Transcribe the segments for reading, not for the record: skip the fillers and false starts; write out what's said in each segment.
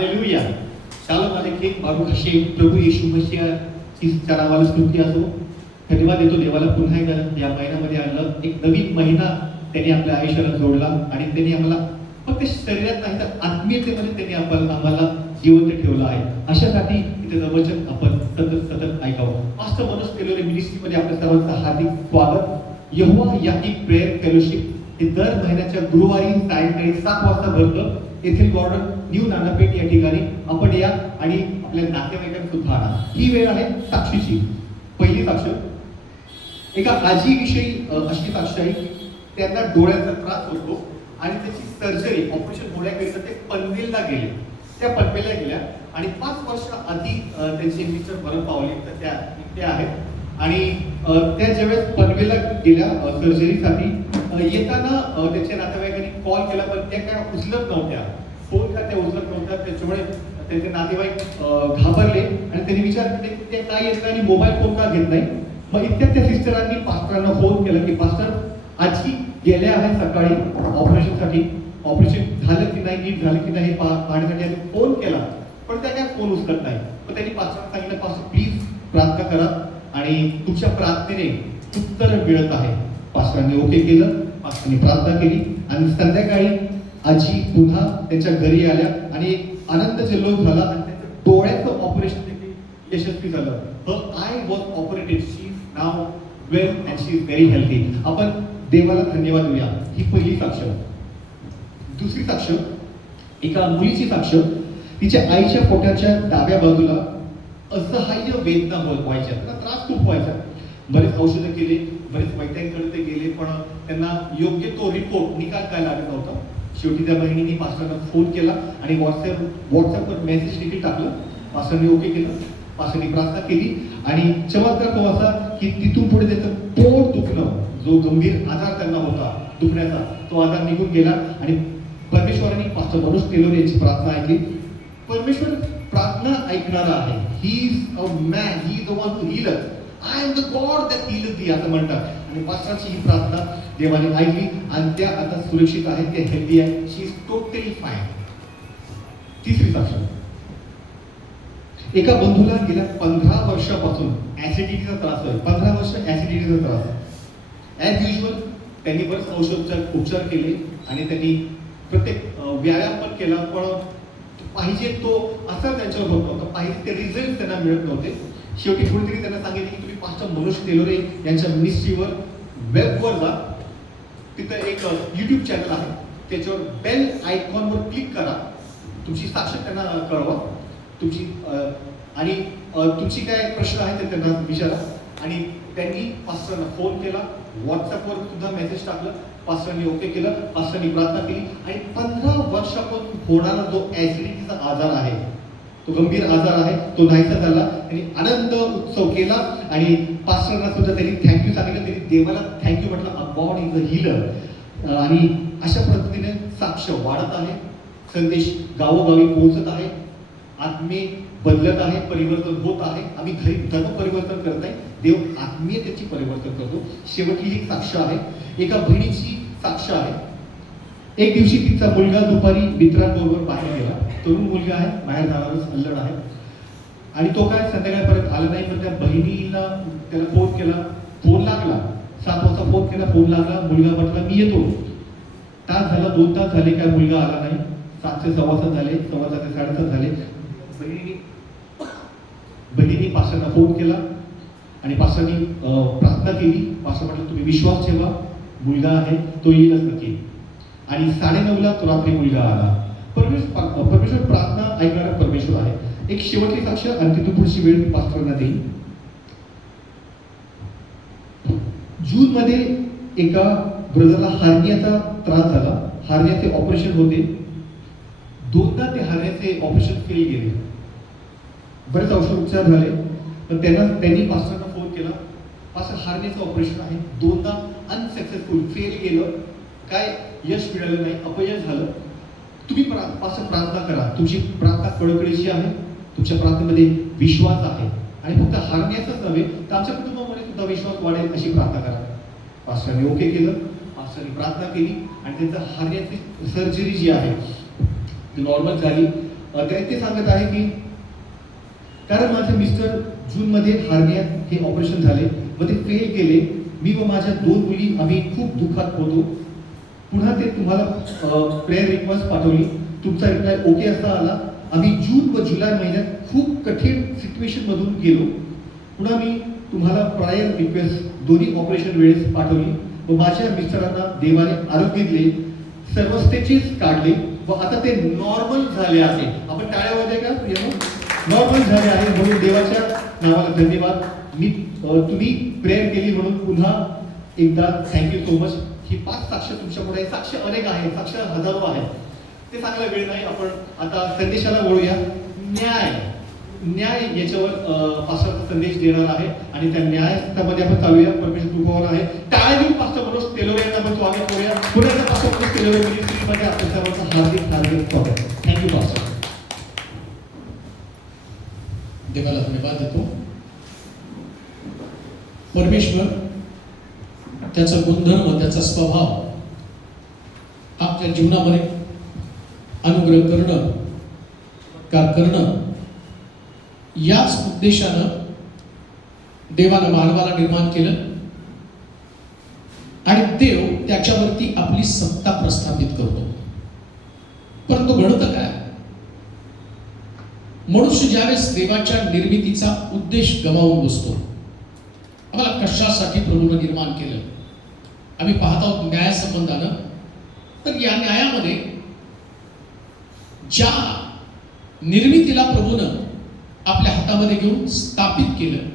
Hallelujah. Shalom अलेखेम, बारुख हशेम. प्रभू येशू मसीहाच्या नावाला स्तुती असो. धन्यवाद देतो देवाला पुन्हा एकदा या महिन्यामध्ये आणलं. एक नवीन महिना त्यांनी आपल्या आयुष्याला जोडला आणि त्यांनी आम्हाला फक्त शरीरात नाही तर आत्मीयतेमध्ये त्यांनी आम्हाला जिवंत ठेवलं आहे. अशासाठी इथे वचन आपण सतत ऐकावं. पास्टर मनोज टेलोरे मिनिस्ट्रीमध्ये आपल्या सर्वांचं हार्दिक स्वागत. यहोवा याकी प्रेयर फेलोशिप हे दर महिन्याच्या गुरुवारी सायंकाळी 7 वाजता भरतं. येथील गॉर्डन न्यू नानापेठ या ठिकाणी आपण या आणि आपल्या नातेवाईकांना सुद्धा आणा. ही वेळ आहे साक्षीची. पहिली साक्ष एका आजीविषयी अशी साक्ष आहे की त्यांना डोळ्याचा त्रास होतो आणि त्याची सर्जरी ऑपरेशन होण्याकरिता ते पनवेलला गेले. त्या पनवेलला गेल्या आणि 5 वर्ष आधी त्यांचे मिस्टर मरण पावले. तर त्या इथे आहेत आणि त्या ज्यावेळेस पनवेलला गेल्या सर्जरीसाठी येताना त्यांच्या नातेवाईकांनी कॉल केला पण त्या काय उचलत नव्हत्या. फोन त्या उचलत नव्हत्या. त्याच्यामुळे त्यांचे नातेवाईक घाबरले आणि त्यांनी विचार केले की ते काय येत नाही आणि मोबाईल फोन का घेत नाही. मग इतक्यात त्या सिस्टरांनी पास्टरांना फोन केला की पास्टर आजी गेल्या आहेत सकाळी ऑपरेशनसाठी. ऑपरेशन झालं की नाही, नीट झालं की नाही पाहण्यासाठी आम्ही फोन केला पण त्या काय फोन उचलत नाही. मग त्यांनी पास्टरांना सांगितलं पास्टर प्लीज प्रार्थना करा आणि तुमच्या प्रार्थनेने उत्तर मिळत आहे. पास्टरांनी ओके केलं. पास्टरांनी प्रार्थना केली आणि संध्याकाळी आजी पुन्हा त्यांच्या घरी आल्या आणि एक आनंद जल्लोष झाला आणि त्यांचं डोळ्याचं ऑपरेशन देखील यशस्वी झालं. Her eye was operated. She is now well and she is very healthy. आपण देवाला धन्यवाद देऊया. ही पहिली साक्ष. दुसरी साक्ष एका मुलीची साक्ष. तिच्या आईच्या पोटाच्या डाव्या बाजूला असहाय्य वेदना व्हायच्या. त्यांना त्रास खूप व्हायचा. बरेच औषधं केले, बरेच वैद्यांकडे ते गेले पण त्यांना योग्य तो रिपोर्ट निकाल काय लागत नव्हता. शेवटी त्या बहिणीने पास्टरला फोन केला आणि व्हॉट्सअपवर मेसेज देखील टाकलं. पास्टरने ओके केलं. पास्टरने प्रार्थना केली आणि चमत्कार तो असा की तिथून पुढे त्याचं पोट दुखणं, जो गंभीर आजार त्यांना होता दुखण्याचा, तो आजार निघून गेला आणि परमेश्वराने पास्टर मनोज टेलोरे यांची प्रार्थना ऐकली. परमेश्वर प्रार्थना ऐकणारा आहे. He is a man, he is the one who healer. I am the God that healer थी असं म्हणतात. आणि पास्टरची ही प्रार्थना देवाने ऐकली आणि त्या आता सुरक्षित आहेत, त्या हेल्दी आहेत. शी इज टोटली फाईन. तिसरी साक्ष एका बंधूला गेल्या 15 वर्षापासून ऍसिडिटीचा त्रास आहे. 15 वर्ष ऍसिडिटीचा त्रास. ॲज युजल त्यांनी बरेच उपचार केले आणि त्यांनी प्रत्येक व्यायाम पण केला पण पाहिजे तो असर त्यांच्यावर होत नव्हता. पाहिजे ते रिझल्ट त्यांना मिळत नव्हते. शेवटी कोणीतरी त्यांना सांगितले की तुम्ही पास्टर मनोज टेलोरे यांच्या मिनिस्ट्रीवर वेबवर जा. तिथं एक यूट्यूब चॅनल आहे. त्याच्यावर बेल आयकॉनवर क्लिक करा. तुमची साक्ष त्यांना कळवा. तुमची आणि तुमची काय प्रश्न आहे ते त्यांना विचारा. आणि त्यांनी पास्टरना फोन केला. व्हॉट्सअपवर सुद्धा मेसेज टाकलं. पास्टरनी ओके केलं. पास्टरनी प्रार्थना केली आणि 15 वर्षापासून होणारा जो ऍसिडिटीचा आजार आहे, तो गंभीर आजार आहे, तो नाहीसा झाला. त्यांनी आनंद उत्सव केला आणि पास्टरना सुद्धा त्यांनी थँक्यू सांगितलं. त्यांनी देवाला थँक्यू म्हटलं. अ गॉड इज अ हीलर. आणि अशा पद्धतीने साक्ष वाढत आहे. संदेश गावोगावी पोहोचत आहे. आत्मे बदलत आहे, परिवर्तन होत आहे. आम्ही घरी धर्म परिवर्तन करत नाही, देव आत्मीयतेची परिवर्तन करतो. शेवटची एक साक्ष आहे. एका बहिणीची साक्ष आहे. एक दिवशी तिचा मुलगा दुपारी मित्रांबरोबर बाहेर गेला. तरुण मुलगा आहे, बाहेर जाणारच अल्लड आहे आणि तो काय संध्याकाळपर्यंत आला नाही. पण त्या बहिणीला त्याला फोन केला. फोन लागला. 7 वाजता फोन केला. फोन लागला. मुलगा म्हटला मी येतो. तास झाला, 2 तास झाले, काय मुलगा आला नाही. 7 ते 7:15 झाले, 7:15 ते 7:30 झाले. बहिणीने पास्टरना फोन केला आणि पास्टरनी प्रार्थना केली. पास्टर म्हटलं तुम्ही विश्वास ठेवा, मुलगा आहे, तो येईलच नक्की. आणि 9:30ला तो रात्री मुलगा आला. परमेश्वर प्रार्थना ऐकणारा परमेश्वर आहे. एक शेवटची साक्ष आणि तिथून पुढची वेळ मी पास्टरना देईन. जून मध्ये एका ब्रदरला हार्नियाचा त्रास झाला. हार्नियाचे ऑपरेशन होते. 2दा ते हार्नियाचे ऑपरेशन फेल गेले. बरेच औषध उपचार झाले पण त्यांनी पास्टरना फोन केला. पास्टर हार्नियाचं ऑपरेशन आहे. 2दा अनसक्सेसफुल फेल गेलं. काय यश मिळालं नाही, अपयश झालं. तुम्ही पास्टर प्रार्थना करा. तुमची प्रार्थना कळकळीची आहे. तुमच्या प्रार्थनेमध्ये विश्वास आहे आणि फक्त हार्नियाचाच नव्हे तर आमच्या कुटुंबामध्ये सुद्धा विश्वास वाढेल अशी प्रार्थना करा. पास्टरने ओके केलं. पास्टरने प्रार्थना केली आणि त्यांचा हार्नियाची सर्जरी जी आहे ती नॉर्मल झाली. ते सांगत आहे की कारण माझे मिस्टर जूनमध्ये हार्निया हे ऑपरेशन झाले व ते फेल केले. मी व माझ्या 2 मुली आम्ही खूप दुःखात होतो. पुन्हा ते तुम्हाला प्रेयर रिक्वेस्ट पाठवली. तुमचा रिप्लाय ओके असा आला. आम्ही जून व जुलै महिन्यात खूप कठीण सिच्युएशन मधून गेलो. पुन्हा मी तुम्हाला प्रायर रिक्वेस्ट दोन्ही ऑपरेशन वेळेस पाठवली व माझ्या मिस्टरांना देवाने आरोग्य दिले, सर्व स्टेजेस काढले व आता ते नॉर्मल झाले आहे. आपण टाळ्या वाजवूया का? नॉर्मल झाले आहे म्हणून देवाच्या नावाला धन्यवाद. मी तुम्ही प्रेयर केली म्हणून पुन्हा एकदा थँक्यू सो मच. ही 5 साक्ष तुमच्यापुढे, साक्ष अनेक आहेत, साक्ष हजारो आहेत. ते सांगायला वेळ नाही. आपण आता संदेशाला वळूया. न्याय न्याय याच्यावर पास्टरचा संदेश देणार आहे आणि त्या न्यायामध्ये आपण चालूया. परमेश्वर कृपावान आहे. टाळ्या देऊन पास्टर मनोज तेलवे यांना आपण स्वागत करूया. पुण्याचा पास्टर मनोज तेलवे मिनिस्ट्रीमध्ये आपण सर्वांचं हार्दिक स्वागत. Thank you pastor. देवाला धन्यवाद देतो. परमेश्वर त्याचा गुणधर्म, त्याचा स्वभाव आपल्या जीवनामध्ये अनुग्रह करणं, उपकार करणं, याच उद्देशानं देवानं मानवाला निर्माण केलं आणि देव त्याच्यावरती आपली सत्ता प्रस्थापित करतो. परंतु घडतं काय? मनुष्य ज्यावेळेस देवाच्या निर्मितीचा उद्देश गमावून बसतो. आम्हाला कशासाठी प्रभूनं निर्माण केलं आम्ही पाहत आहोत न्यायासंबंधानं. तर या न्यायामध्ये ज्या निर्मितीला प्रभूनं आपल्या हातामध्ये घेऊन स्थापित केलं,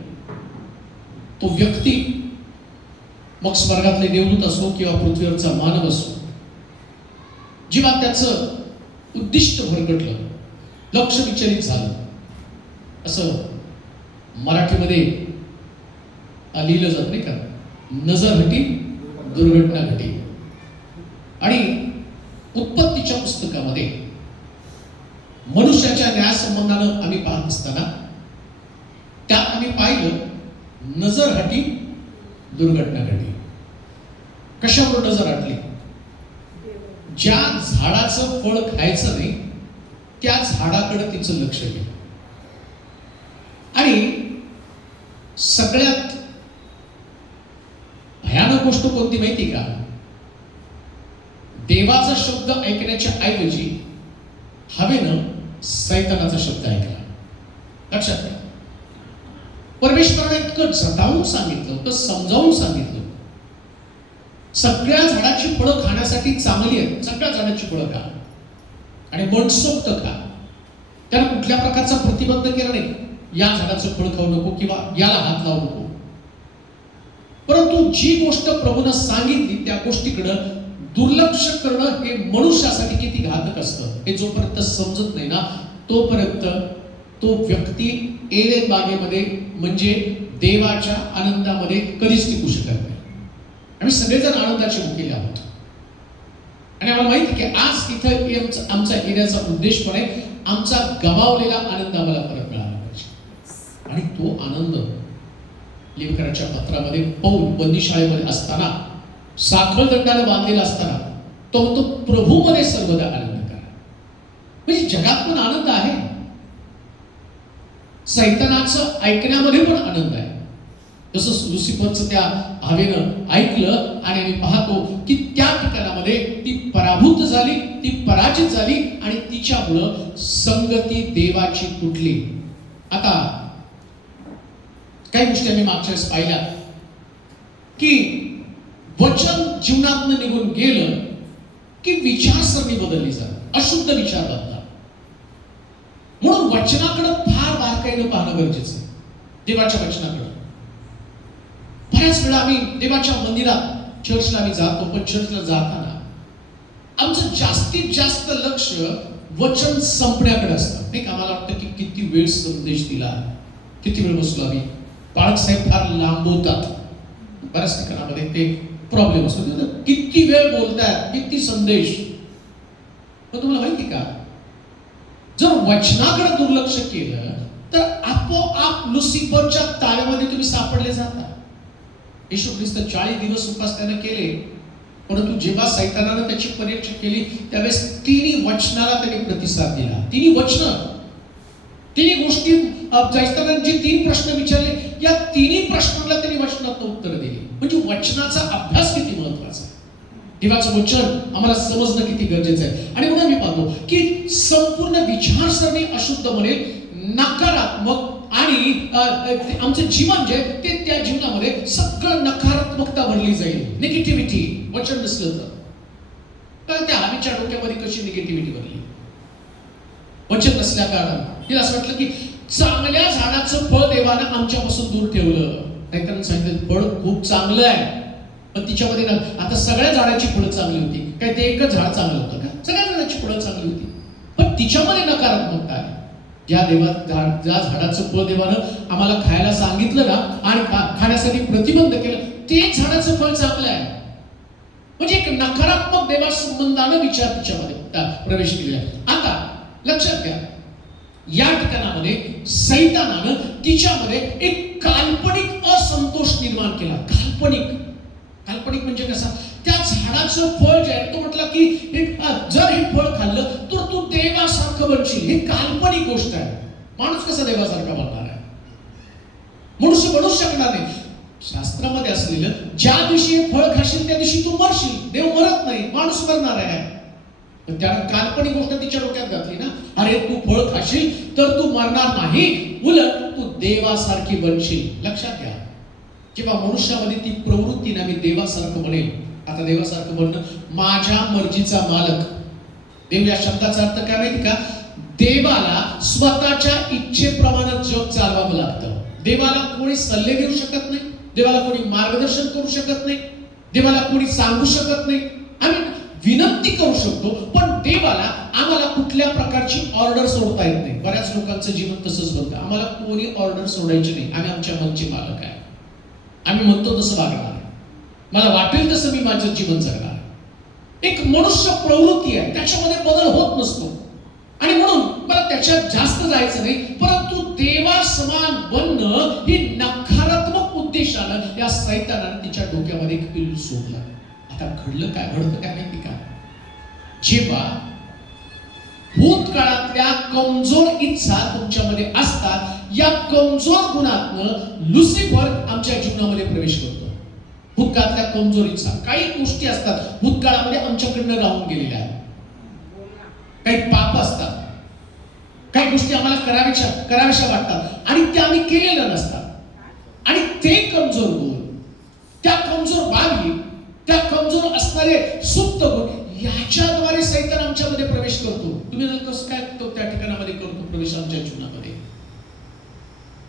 तो व्यक्ती मग स्वर्गातले देवदूत असो किंवा पृथ्वीवरचा मानव असो, जेव्हा त्याचं उद्दिष्ट भरकटलं, लक्ष विचलित झालं, असं मराठीमध्ये लिहिलं जात नाही का, नजर हटी दुर्घटना घटी. आणि उत्पत्तीच्या पुस्तकामध्ये मनुष्याच्या न्यायासंबंधानं आम्ही पाहत असताना त्यात आम्ही पाहिलं नजर हटी दुर्घटना घटी. कशावर नजर हटली? ज्या झाडाचं फळ खायचं नाही त्या झाडाकडे तिचं लक्ष गेलं. आणि सगळ्यात भयानक गोष्ट कोणती माहिती का? देवाचा शब्द ऐकण्याच्या ऐवजी हवेनं सैतानाचा शब्द ऐकला. लक्षात घ्या. परमेश्वराने इतकं जतावून सांगितलं होतं, समजावून सांगितलं, सगळ्या झाडाची फळं खाण्यासाठी चांगली आहेत, सगळ्या झाडाची फळं खा आणि मनसोक्त खा. त्याला कुठल्या प्रकारचा प्रतिबंध केला नाही, या झाडाचं फळ खाऊ नको किंवा याला हात लावू नको. परंतु जी गोष्ट प्रभूनं सांगितली त्या गोष्टीकडं दुर्लक्ष करणं हे मनुष्यासाठी किती घातक असतं हे जोपर्यंत समजत नाही ना, तोपर्यंत तो व्यक्ती एडेन बागेमध्ये म्हणजे देवाच्या आनंदामध्ये कधीच टिकू शकत नाही. आम्ही सगळेजण आनंदाचे मुकेले आहोत आणि आम्हाला माहिती की आज इथं आमचा येण्याचा उद्देश पण आहे, आमचा गमावलेला आनंद आम्हाला परत मिळाला पाहिजे. आणि तो आनंद लेविकाच्या पत्रामध्ये पौल बंदीशाळेमध्ये असताना, साखळ दंडाने बांधलेला असताना तो प्रभूमध्ये सर्वदा आनंद करा. म्हणजे जगात पण आनंद आहे, सैतानाचं ऐकण्यामध्ये पण आनंद आहे. जसं लुसिफरचं त्या हवेनं ऐकलं आणि आम्ही पाहतो की त्या ठिकाणामध्ये ती पराभूत झाली, ती पराजित झाली आणि तिच्यामुळं संगती देवाची तुटली. आता काही गोष्टी आम्ही मागच्या वेळेस पाहिल्या की वचन जीवनातनं निघून गेलं की विचारसरणी बदलली जाते, अशुद्ध विचार बदलतात. म्हणून वचनाकडे फार बारकाईनं पाहणं गरजेचं आहे. देवाच्या वचनाकडे बऱ्याच वेळा आम्ही देवाच्या मंदिरात चर्चला आम्ही जातो, पण चर्चला जाताना आमचं जास्तीत जास्त लक्ष वचन संपण्याकडे असतं. नाही का? आम्हाला वाटतं की किती वेळ संदेश दिला, किती वेळ बसलो आम्ही. बाळक साहेब फार लांबवतात बऱ्याच ठिकाणामध्ये, ते प्रॉब्लेम असतो. किती वेळ बोलतात, किती संदेश. पण तुम्हाला माहिती का, जर वचनाकडे दुर्लक्ष केलं तर आपोआप लुसिफरच्या ताळ्यामध्ये तुम्ही सापडले जाता. येशू ख्रिस्त 40 दिवस उपास त्याने केले परंतु जेव्हा सैतानानं त्याची परीक्षा केली त्यावेळेस तिन्ही वचनाला त्याने प्रतिसाद दिला. तिन्ही गोष्टी सैतानाने जे 3 प्रश्न विचारले या तिन्ही प्रश्नांना त्यांनी वचनात उत्तर दिली. म्हणजे वचनाचा अभ्यास किती महत्वाचा आहे. देवाचं वचन आम्हाला समजणं किती गरजेचं आहे. आणि म्हणून मी पाहतो की संपूर्ण विचारसरणी अशुद्ध म्हणेल, नकारात्मक आणि आमचं जीवन जे ते त्या जीवनामध्ये सगळं नकारात्मकता भरली जाईल. निगेटिव्हिटी वचन नसलं तर त्या आम्हीच्या डोक्यामध्ये कशी निगेटिव्हिटी भरली वचन नसल्या कारणानं. तिला असं वाटलं की चांगल्या झाडाचं फळ देवानं आमच्यापासून दूर ठेवलं. नाहीतर सांगितलं फळ खूप चांगलं आहे, पण तिच्यामध्ये ना आता सगळ्या झाडाची फळं चांगली होती. काय ते एकच झाड चांगलं होतं का? सगळ्या झाडाची फळं चांगली होती, पण तिच्यामध्ये नकारात्मकता आहे. ज्या झाडाचं फळ देवानं आम्हाला खायला सांगितलं ना आणि खाण्यासाठी प्रतिबंध केलं ते झाडाचं फळ चांगलं आहे. म्हणजे एक नकारात्मक देवा संबंधानं विचार तिच्यामध्ये प्रवेश केलेला आहे. आता लक्षात घ्या, या ठिकाणामध्ये सैतानानं तिच्यामध्ये एक काल्पनिक असंतोष निर्माण केला. काल्पनिक म्हणजे कसा? त्या झाडाचं फळ जे आहे तो म्हटलं की जर हे फळ खाल्लं तर तू देवासारखं बनशील. ही काल्पनिक गोष्ट आहे. माणूस कसा देवासारखा बनणार आहे? मनुष्य बनू शकणार नाही. शास्त्रामध्ये असलेलं ज्या दिवशी हे फळ खाशील त्या दिवशी तू मरशील. देव मरत नाही, माणूस मरणार आहे. पण त्यानं काल्पनिक गोष्ट तिच्या डोक्यात घातली ना, अरे तू फळ खाशील तर तू मरणार नाही, उलट तू देवासारखी बनशील. लक्षात घ्या, जेव्हा मनुष्यामध्ये ती प्रवृत्ती ना मी देवासारखं बनेल. आता देवासारखं बनणं माझ्या मर्जीचा मालक. देव या शब्दाचा अर्थ काय माहिती का? देवाला स्वतःच्या इच्छेप्रमाणे जग चालवावं लागतं. देवाला कोणी सल्ले देऊ शकत नाही, देवाला कोणी मार्गदर्शन करू शकत नाही, देवाला कोणी सांगू शकत नाही. आम्ही विनंती करू शकतो, पण देवाला आम्हाला कुठल्या प्रकारची ऑर्डर सोडता येत नाही. बऱ्याच लोकांचं जीवन तसंच बनतं. आम्हाला कोणी ऑर्डर सोडायची नाही, आम्ही आमच्या मनचे मालक आहे. आम्ही म्हणतो तसं वागणार आहे, मला वाटेल तसं मी माझं जीवन जगणार. एक मनुष्य प्रवृत्ती आहे, त्याच्यामध्ये बदल होत नसतो. आणि म्हणून मला त्याच्यात जास्त जायचं नाही, परंतु देवा समान बनणं ही नकारात्मक उद्देशानं या सैतानाने तिच्या डोक्यामध्ये एक पिल्लू सोडलं. आता घडतं काय माहिती का? जेव्हा भूतकाळातल्या कमजोर इच्छा तुमच्यामध्ये असतात, या कमजोर गुणातनं लुसिफर आमच्या जीवनामध्ये प्रवेश करतो. भूतकाळातल्या कमजोर इच्छा, काही गोष्टी असतात भूतकाळामध्ये आमच्याकडनं राहून गेलेल्या आहेत. काही पाप असतात, काही गोष्टी आम्हाला कराव्याशा वाटतात आणि त्या आम्ही केलेल्या नसतात. आणि ते कमजोर गुण, त्या कमजोर बाबी, त्या कमजोर असणारे सुप्त गुण याच्याद्वारे सैतान आमच्यामध्ये प्रवेश करतो. तुम्ही कसं काय तो त्या ठिकाणामध्ये करतो प्रवेश आमच्या जीवनामध्ये?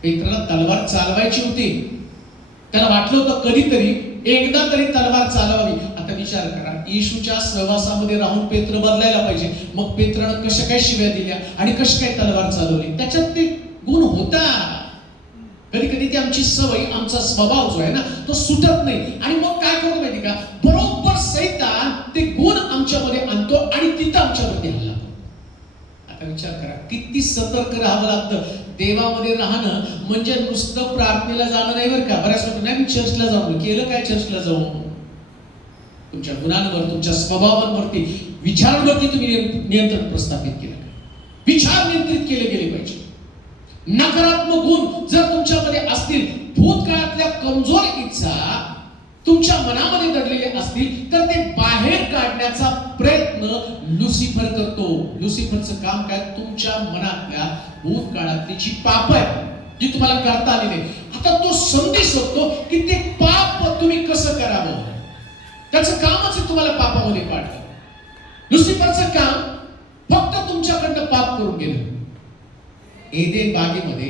पेत्राला तलवार चालवायची होती. त्याला वाटलं होतं कधीतरी एकदा तरी तलवार चालवावी. आता विचार करा, येशूच्या सहवासामध्ये राहून पेत्र बदलायला पाहिजे. मग पेत्रानं कशा काय शिव्या दिल्या आणि कशी काय तलवार चालवली? त्याच्यात ते गुण होता. कधी कधी ती आमची सवय, आमचा स्वभाव जो आहे ना तो सुटत नाही. आणि मग काय करतो माहिती का? बरोबर सैतान ते गुण आमच्यामध्ये आणतो आणि तिथं आमच्यावरती हल्ला करतो. आता विचार करा, किती सतर्क राहावं लागतं. देवामध्ये राहणं म्हणजे नुसतं प्रार्थनेला जाणं नाही बरं का. बऱ्याच लोक नाही, मी चर्चला जाऊन केलं काय? चर्चला जाऊन तुमच्या गुणांवर, तुमच्या स्वभावांवरती, विचारांवरती तुम्ही नियंत्रण प्रस्थापित केलं. विचार नियंत्रित केले गेले पाहिजे. नकारात्मक गुण जर तुमच्यामध्ये असतील, भूतकाळातल्या कमजोर इच्छा तुमच्या मनामध्ये दडलेले असतील, तर ते बाहेर काढण्याचा प्रयत्न लुसिफर करतो. लुसिफरचं काम काय? तुमच्या मनातल्या भूतकाळातली जी पाप आहे जी तुम्हाला करता आली नाही, आता तो संदेश होतो की ते पाप तुम्ही कसं करावं. त्याचं कामच आहे तुम्हाला पापामध्ये काढणं. लुसिफरचं काम फक्त तुमच्याकडनं पाप करून घेणं. एदेन बागेमध्ये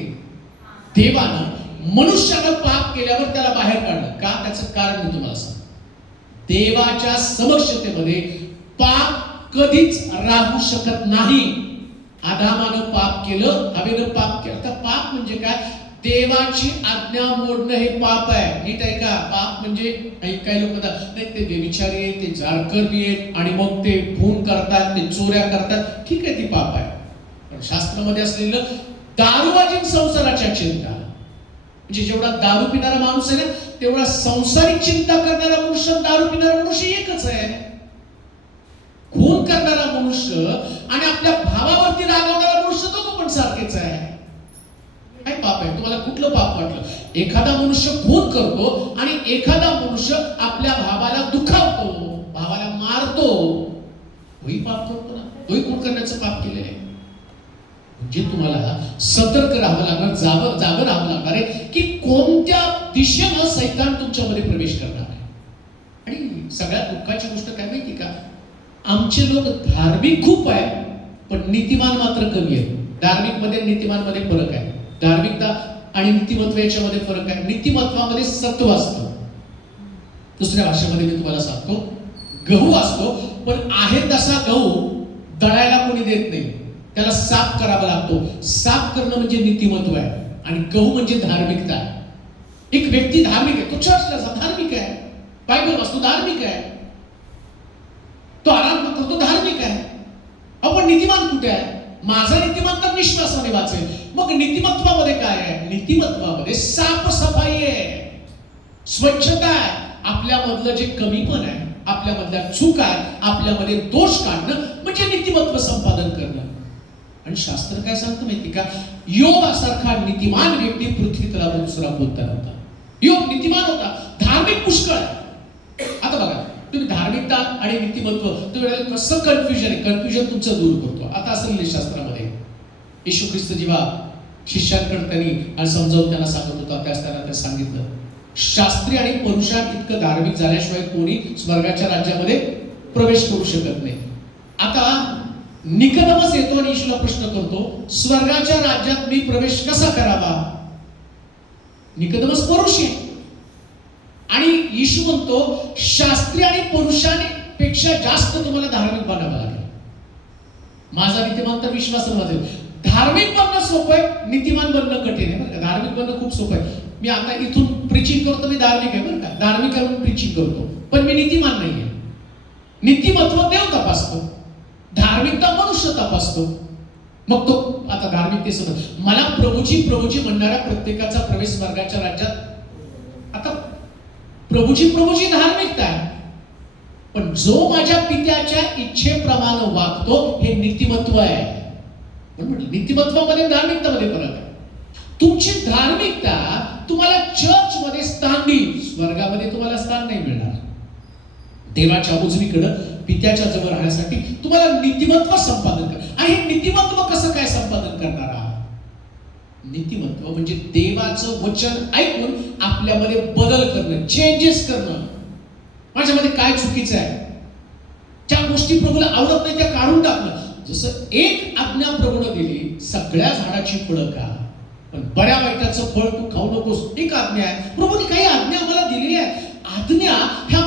देवानं मनुष्यानं पाप केल्यावर त्याला बाहेर काढलं का? त्याचं कारण मी तुम्हाला सांगतो. देवाच्या समक्षतेमध्ये पाप कधीच राहू शकत नाही. आदामानं पाप केलं, हवेनं पाप केलं. आता पाप म्हणजे काय? देवाची आज्ञा मोडणं हे पाप आहे. नीट आहे का? पाप म्हणजे काही लोक म्हणतात नाही ते व्यभिचारी आहेत, ते जारकर्मी आहेत आणि मग ते खून करतात, ते चोऱ्या करतात. ठीक आहे, ती पाप आहे. पण शास्त्रामध्ये असलेलं दारूबाजी संसाराच्या चिंता, म्हणजे जेवढा दारू पिणारा माणूस आहे ना, तेवढा संसारिक चिंता करणारा मनुष्य, दारू पिणारा मनुष्य एकच आहे. खून करणारा मनुष्य आणि आपल्या भावावरती रागवणारा मनुष्य दोघं पण सारखेच आहे. काय पाप आहे? तुम्हाला कुठलं पाप वाटलं? एखादा मनुष्य खून करतो आणि एखादा मनुष्य आपल्या भावाला दुखावतो, भावाला मारतो, तोही पाप करतो ना, तोही खून करण्याचं पाप केलेलं आहे. म्हणजे तुम्हाला सतर्क राहावं लागणार, जागं राहावं लागणार आहे की कोणत्या दिशेनं सैतान तुमच्यामध्ये प्रवेश करणार आहे. आणि सगळ्यात दुःखाची गोष्ट काय माहिती का? आमचे लोक धार्मिक खूप आहे, पण नीतिमान मात्र कमी आहे. धार्मिक मध्ये नीतिमान मध्ये फरक आहे. धार्मिकता आणि नीतिमत्व याच्यामध्ये फरक आहे. नीतिमत्वामध्ये सत्व असतं. दुसऱ्या भाषेमध्ये मी तुम्हाला सांगतो, गहू असतो, पण आहे तसा गहू दळायला कोणी देत नाही, त्याला साफ करावा लागतो. साफ करणं म्हणजे नीतिमत्व आहे आणि गहू म्हणजे धार्मिकता आहे. एक व्यक्ती धार्मिक आहे, तो चर्चला धार्मिक आहे, बायबल वाचतो धार्मिक आहे, तो आराम करतो धार्मिक आहे. आपण नीतिमान कुठे आहे? माझा नीतिमान तर विश्वासाने वाचेल. मग नीतिमत्वामध्ये काय आहे? नीतिमत्वामध्ये साफसफाई आहे, स्वच्छता आहे. आपल्यामधलं जे कमीपण आहे, आपल्यामधल्या चूक आहे, आपल्यामध्ये दोष काढणं म्हणजे नीतिमत्व संपादन करणं. आणि शास्त्र काय सांगतं माहिती का? योबासारखा नीतिमान व्यक्ती पृथ्वी तलावर दुसरा कोणता नव्हता. योग नीतिमान होता, धार्मिक पुष्कळ. आता बघा, तुम्ही धार्मिकता आणि नीतिमत्व तुम्ही कसं कन्फ्युजन आहे, कन्फ्युजन तुमचं दूर करतो. आता असं लिहिलं शास्त्रामध्ये, येशू ख्रिस्त जेव्हा शिष्यांकडे त्यांनी समजावून त्यांना सांगत होता, त्याच त्यांना ते सांगितलं, शास्त्री आणि पुरुषां इतकं धार्मिक झाल्याशिवाय कोणी स्वर्गाच्या राज्यामध्ये प्रवेश करू शकत नाही. आता निकोदेमस येतो आणि येशूला प्रश्न करतो, स्वर्गाच्या राज्यात मी प्रवेश कसा करावा? निकोदेमस पुरुष आहे आणि येशू म्हणतो, शास्त्री आणि पुरुषांपेक्षा जास्त तुम्हाला धार्मिक बनावं लागेल. माझा नीतिमान तर विश्वासाने वाचेल. धार्मिक बनणं सोपं आहे, नीतिमान बनणं कठीण आहे. बरं का? धार्मिक बनणं खूप सोपं आहे. मी आता इथून प्रीचिंग करतो, मी धार्मिक आहे बरं का, धार्मिक आहे म्हणून प्रीचिंग करतो, पण मी नीतिमान नाही आहे. नीतिमत्व देव तपासतो, धार्मिकता मनुष्य तपासतो. मग तो आता धार्मिकतेसह मला प्रभूजी प्रभूजी म्हणणाऱ्या प्रत्येकाचा प्रवेश स्वर्गाच्या राज्यात. आता प्रभूजी प्रभूजी धार्मिकता आहे, पण जो माझ्या पित्याच्या इच्छेप्रमाणे वागतो हे नीतिमत्व आहे. म्हणून नीतिमत्वामध्ये धार्मिकतामध्ये फरक आहे. तुमची धार्मिकता तुम्हाला चर्च मध्ये स्थान देईल, स्वर्गामध्ये तुम्हाला स्थान नाही मिळणार. देवाच्या उजवीकडे पित्याच्या जवळ राहण्यासाठी तुम्हाला नीतिमत्व संपादन कर. आणि हे नीतिमत्व कसं काय संपादन करणार आहात? नीतिमत्व म्हणजे देवाचं वचन ऐकून आपल्यामध्ये बदल करणं, चेंजेस करणं. माझ्यामध्ये काय चुकीचं आहे, ज्या गोष्टी प्रभूला आवडत नाही त्या काढून टाकणं. जसं एक आज्ञा प्रभूने दिली, सगळ्या झाडाची फळं खा, पण बऱ्या वाईटाचं फळ तू खाऊ नकोस, एक आज्ञा आहे. प्रभूने काही आज्ञा आम्हाला दिलेली आहे. आज्ञा ह्या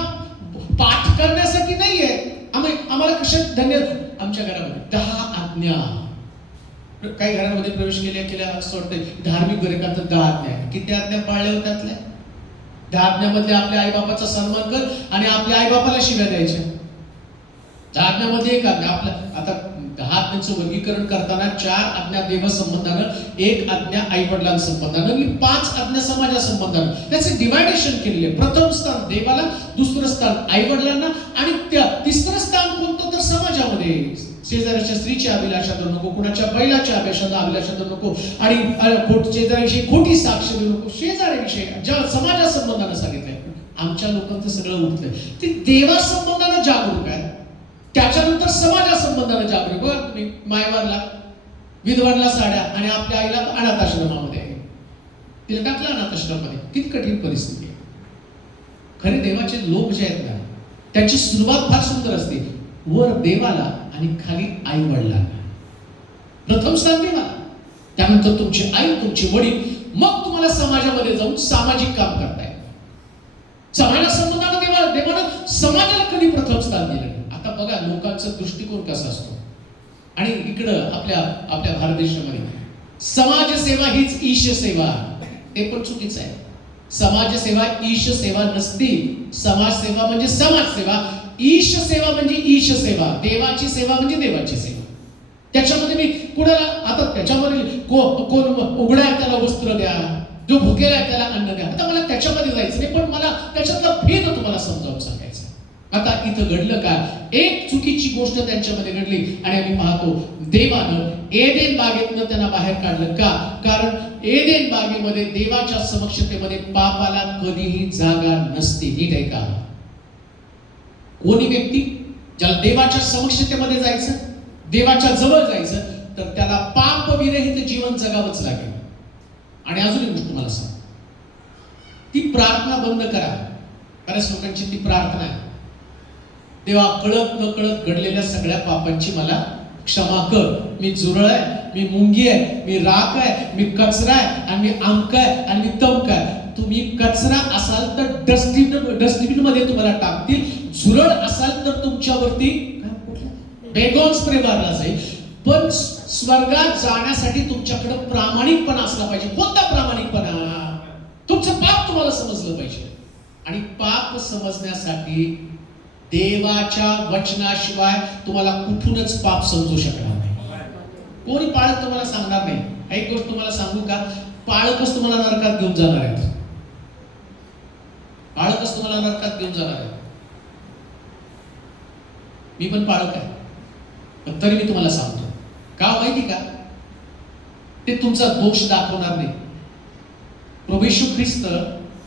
पाठ करण्यासाठी नाहीये. आम्हाला कशात धन्य, आमच्या घरामध्ये 10 आज्ञा. काही घरामध्ये प्रवेश केल्या असं वाटतं धार्मिक घर का, तर 10 आज्ञा. किती आज्ञा पाळल्या होत्या त्यातल्या? 10 आज्ञामध्ये आपल्या आईबापाचा सन्मान कर आणि आपल्या आईबापाला शिव्या द्यायच्या. 10 आज्ञामध्ये एक आज्ञा. आपल्या आता 10 आज्ञांचं वर्गीकरण करताना 4 आज्ञा देव संबंधानं, 1 आज्ञा आई वडिलां संबंधानं आणि 5 आज्ञा समाजा संबंधानं. त्याचे डिवायडेशन केलेले. प्रथम स्थान देवाला, दुसरं स्थान आई वडिलांना आणि तिसरं स्थान कोणतं तर समाजामध्ये. शेजाऱ्याच्या स्त्रीची अभिलाषा धरू नको, कुणाच्या बैलाच्या अभिलाषा धरू नको आणि शेजाऱ्याविषयी खोटी साक्ष देऊ नको. शेजाऱ्याविषयी ज्या समाजा संबंधानं सांगितलंय. आमच्या लोकांचं सगळं उठलंय. ते देवा संबंधानं जागरूक आहे, त्याच्यानंतर समाजा संबंधानं जागरूक. बघा तुम्ही मायवारला विधवांना साड्या आणि आपल्या आईला अनाथ आश्रमामध्ये, तिला टाकलं अनाथ आश्रमामध्ये. किती कठीण परिस्थिती आहे. खरे देवाचे लोक जे आहेत ना, त्यांची सुरुवात फार सुंदर असते. वर देवाला आणि खाली आई वडिलांना. प्रथम स्थान देवाला, त्यानंतर तुमची आई, तुमचे वडील, मग तुम्हाला समाजामध्ये जाऊन सामाजिक काम करताय. समाजा संबंधानं देवानं समाजाला कधी प्रथम स्थान दिलं. आता बघा लोकांचा दृष्टिकोन कसा असतो. आणि इकडं आपल्या भारत देशामध्ये समाजसेवा हीच ईश सेवा, ते पण चुकीचं आहे. समाजसेवा ईश सेवा नसते. समाजसेवा म्हणजे समाजसेवा, ईश सेवा म्हणजे ईश सेवा, देवाची सेवा म्हणजे देवाची सेवा. त्याच्यामध्ये मी कुणाला आता त्याच्यामध्ये कोण उघड्या त्याला वस्त्र द्या, जो भुकेला आहे त्याला अन्न द्या. आता मला त्याच्यामध्ये जायचं नाही, पण मला त्याच्यातला भेद तुम्हाला समजावून सांगायचं. आता इथं घडलं का, एक चुकीची गोष्ट त्यांच्यामध्ये घडली आणि आम्ही पाहतो देवानं एदेन बागेतनं त्यांना बाहेर काढलं. का? कारण एदेन बागेमध्ये देवाच्या समक्षतेमध्ये पापाला कधीही जागा नसते. नीट आहे का? कोणी व्यक्ती ज्याला देवाच्या समक्षतेमध्ये जायचं, देवाच्या जवळ जायचं, तर त्याला पाप विरहित जीवन जगावंच लागेल. आणि अजून एक गोष्ट मला सांग, ती प्रार्थना बंद करा. बऱ्याच लोकांची ती प्रार्थना आहे, देवा कळत न कळत घडलेल्या सगळ्या पापांची मला क्षमा कर. मी जुरळ आहे, मी मुंगी आहे, मी राख आहे, मी कचरा आहे, आणि मी आमक आहे, आणि मी तमक आहे. तुम्ही कचरा असाल तर डस्टबिन मध्ये तुम्हाला टाकतील, झुरळ असाल तर तुमच्यावरती बेगोन स्प्रे मारला जाईल. पण स्वर्गात जाण्यासाठी तुमच्याकडे प्रामाणिकपणा असला पाहिजे. कोणता प्रामाणिकपणा? तुमचं पाप तुम्हाला समजलं पाहिजे. आणि पाप समजण्यासाठी देवाच्या वचनाशिवाय तुम्हाला कुठूनच पाप समजू शकणार नाही. कोणी पाळक तुम्हाला सांगणार नाही. एक गोष्ट तुम्हाला सांगू का, पाळकच तुम्हाला नरकात घेऊन जाणार आहेत. पाळकच तुम्हाला नरकात घेऊन जाणार आहेत. मी पण पाळक आहे, पण तरी मी तुम्हाला सांगतो का माहिती का, ते तुमचा दोष दाखवणार नाही. प्रभू येशू ख्रिस्त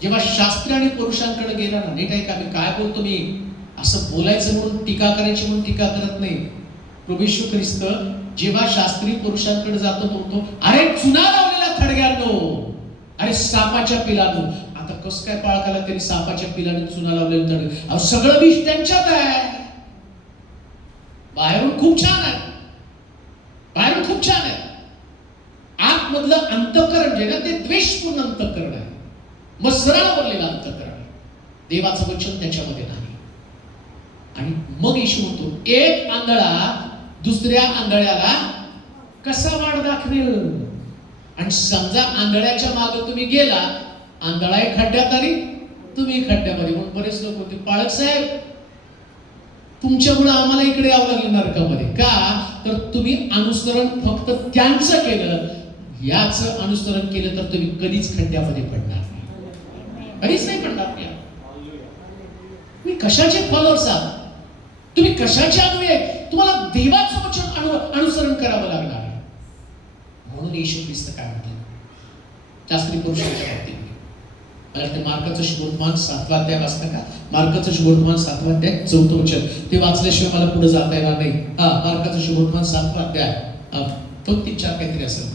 जेव्हा शास्त्री आणि पुरुषांकडे गेला ना, नीट आहे का, मी काय बोलतो, मी असं बोलायचं म्हणून टीका करायची म्हणून टीका करत नाही. प्रभू येशू ख्रिस्त जेव्हा शास्त्री पुरुषांकडे जातो म्हणतो, अरे चुना लावलेला थडग्यांनो, अरे सापाच्या पिलांनो. आता कसं काय पाळकाला त्यांनी सापाच्या पिलाने चुना लावलेलं थडग? अहो सगळं विष त्यांच्यात आहे. बाहेरून खूप छान आहे, बाहेरून खूप छान आहे, आतमधलं अंतःकरण जे ना ते द्वेषपूर्ण अंतःकरण आहे, मत्सराला भरलेलं अंतःकरण आहे. देवाचं वचन त्याच्यामध्ये नाही. आणि मग येशू म्हणतो, एक आंधळा दुसऱ्या आंधळ्याला कसा वाट दाखवेल? आणि समजा आंधळ्याच्या मागे तुम्ही गेला, आंधळाही खड्ड्यात आणि तुम्ही खड्ड्यामध्ये. म्हणून बरेच लोक होते, पाळक साहेब तुमच्यामुळे आम्हाला इकडे यावं लागलं नरकामध्ये. का? तर तुम्ही अनुसरण फक्त त्यांचं केलं, याचं अनुसरण केलं तर तुम्ही कधीच खड्ड्यामध्ये पडणार नाही, कधीच नाही पडणार. तुम्ही कशाचे फॉलोअर्स आहात? तुम्ही कशाचे अनुयायी? तुम्हाला देवाचं वचन अनुसरण करावं लागणार आहे. म्हणून येशू ख्रिस्त काय म्हटलं शास्त्री पुरुषांच्या बाबतीत, ते मार्काचं शुभवर्तमान 7वा अध्याय वाचता का? मार्काचं शुभवर्तमान 7वा अध्याय 4थं वचन, ते वाचल्याशिवाय मला पुढे जाता येणार नाही. मार्काचं शुभवर्तमान 7वा अध्याय 2-3-4 काहीतरी असेल.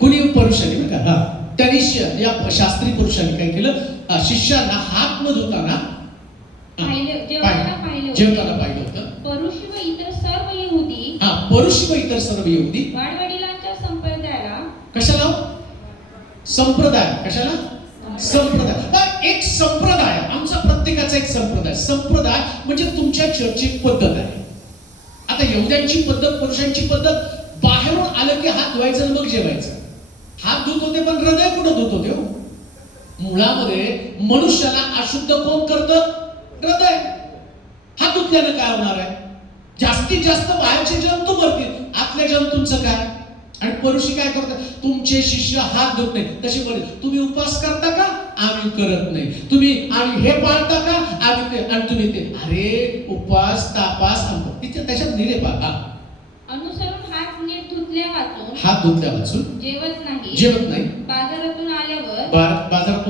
कुणी पुरुषांनी बघा, त्यांनी या शास्त्री पुरुषांनी काय केलं, शिष्याला हात न धुताना जेवताना पाहिलं होतं. परुष व इतर सर्व यहुदी, परुष व इतर सर्व यहुदी वाडवडिलांच्या संप्रदायाला, कशाला संप्रदाय, कशाला संप्रदाय, एक संप्रदाय, आमचा प्रत्येकाचा एक संप्रदाय. संप्रदाय म्हणजे तुमच्या चर्चेची पद्धत आहे. आता यहुद्यांची पद्धत, पुरुषांची पद्धत, बाहेरून आलं की हात धुवायचं मग जेवायचं. हात धुत होते पण हृदय कुठं धुत होते? मुळामध्ये मनुष्याला अशुद्ध कोण करतं? हृदय. हात धुतल्यानं काय होणार आहे? जास्तीत जास्त बाहेरचे जंतू मरतील, आतल्या जंतूंचं काय? आणि परुषी काय करतात? तुमचे शिष्य हात धुत नाही. तसे बोले, तुम्ही उपवास करता का? आम्ही करत नाही. तुम्ही आणि हे पाळता का? आम्ही ते. आणि तुम्ही ते. अरे उपवास तापास तिथे त्याच्यात निरे पा अनुसरून हात नीट धुतल्या वाचून, हात धुतल्या वाचून जेवत नाही. बाजारातून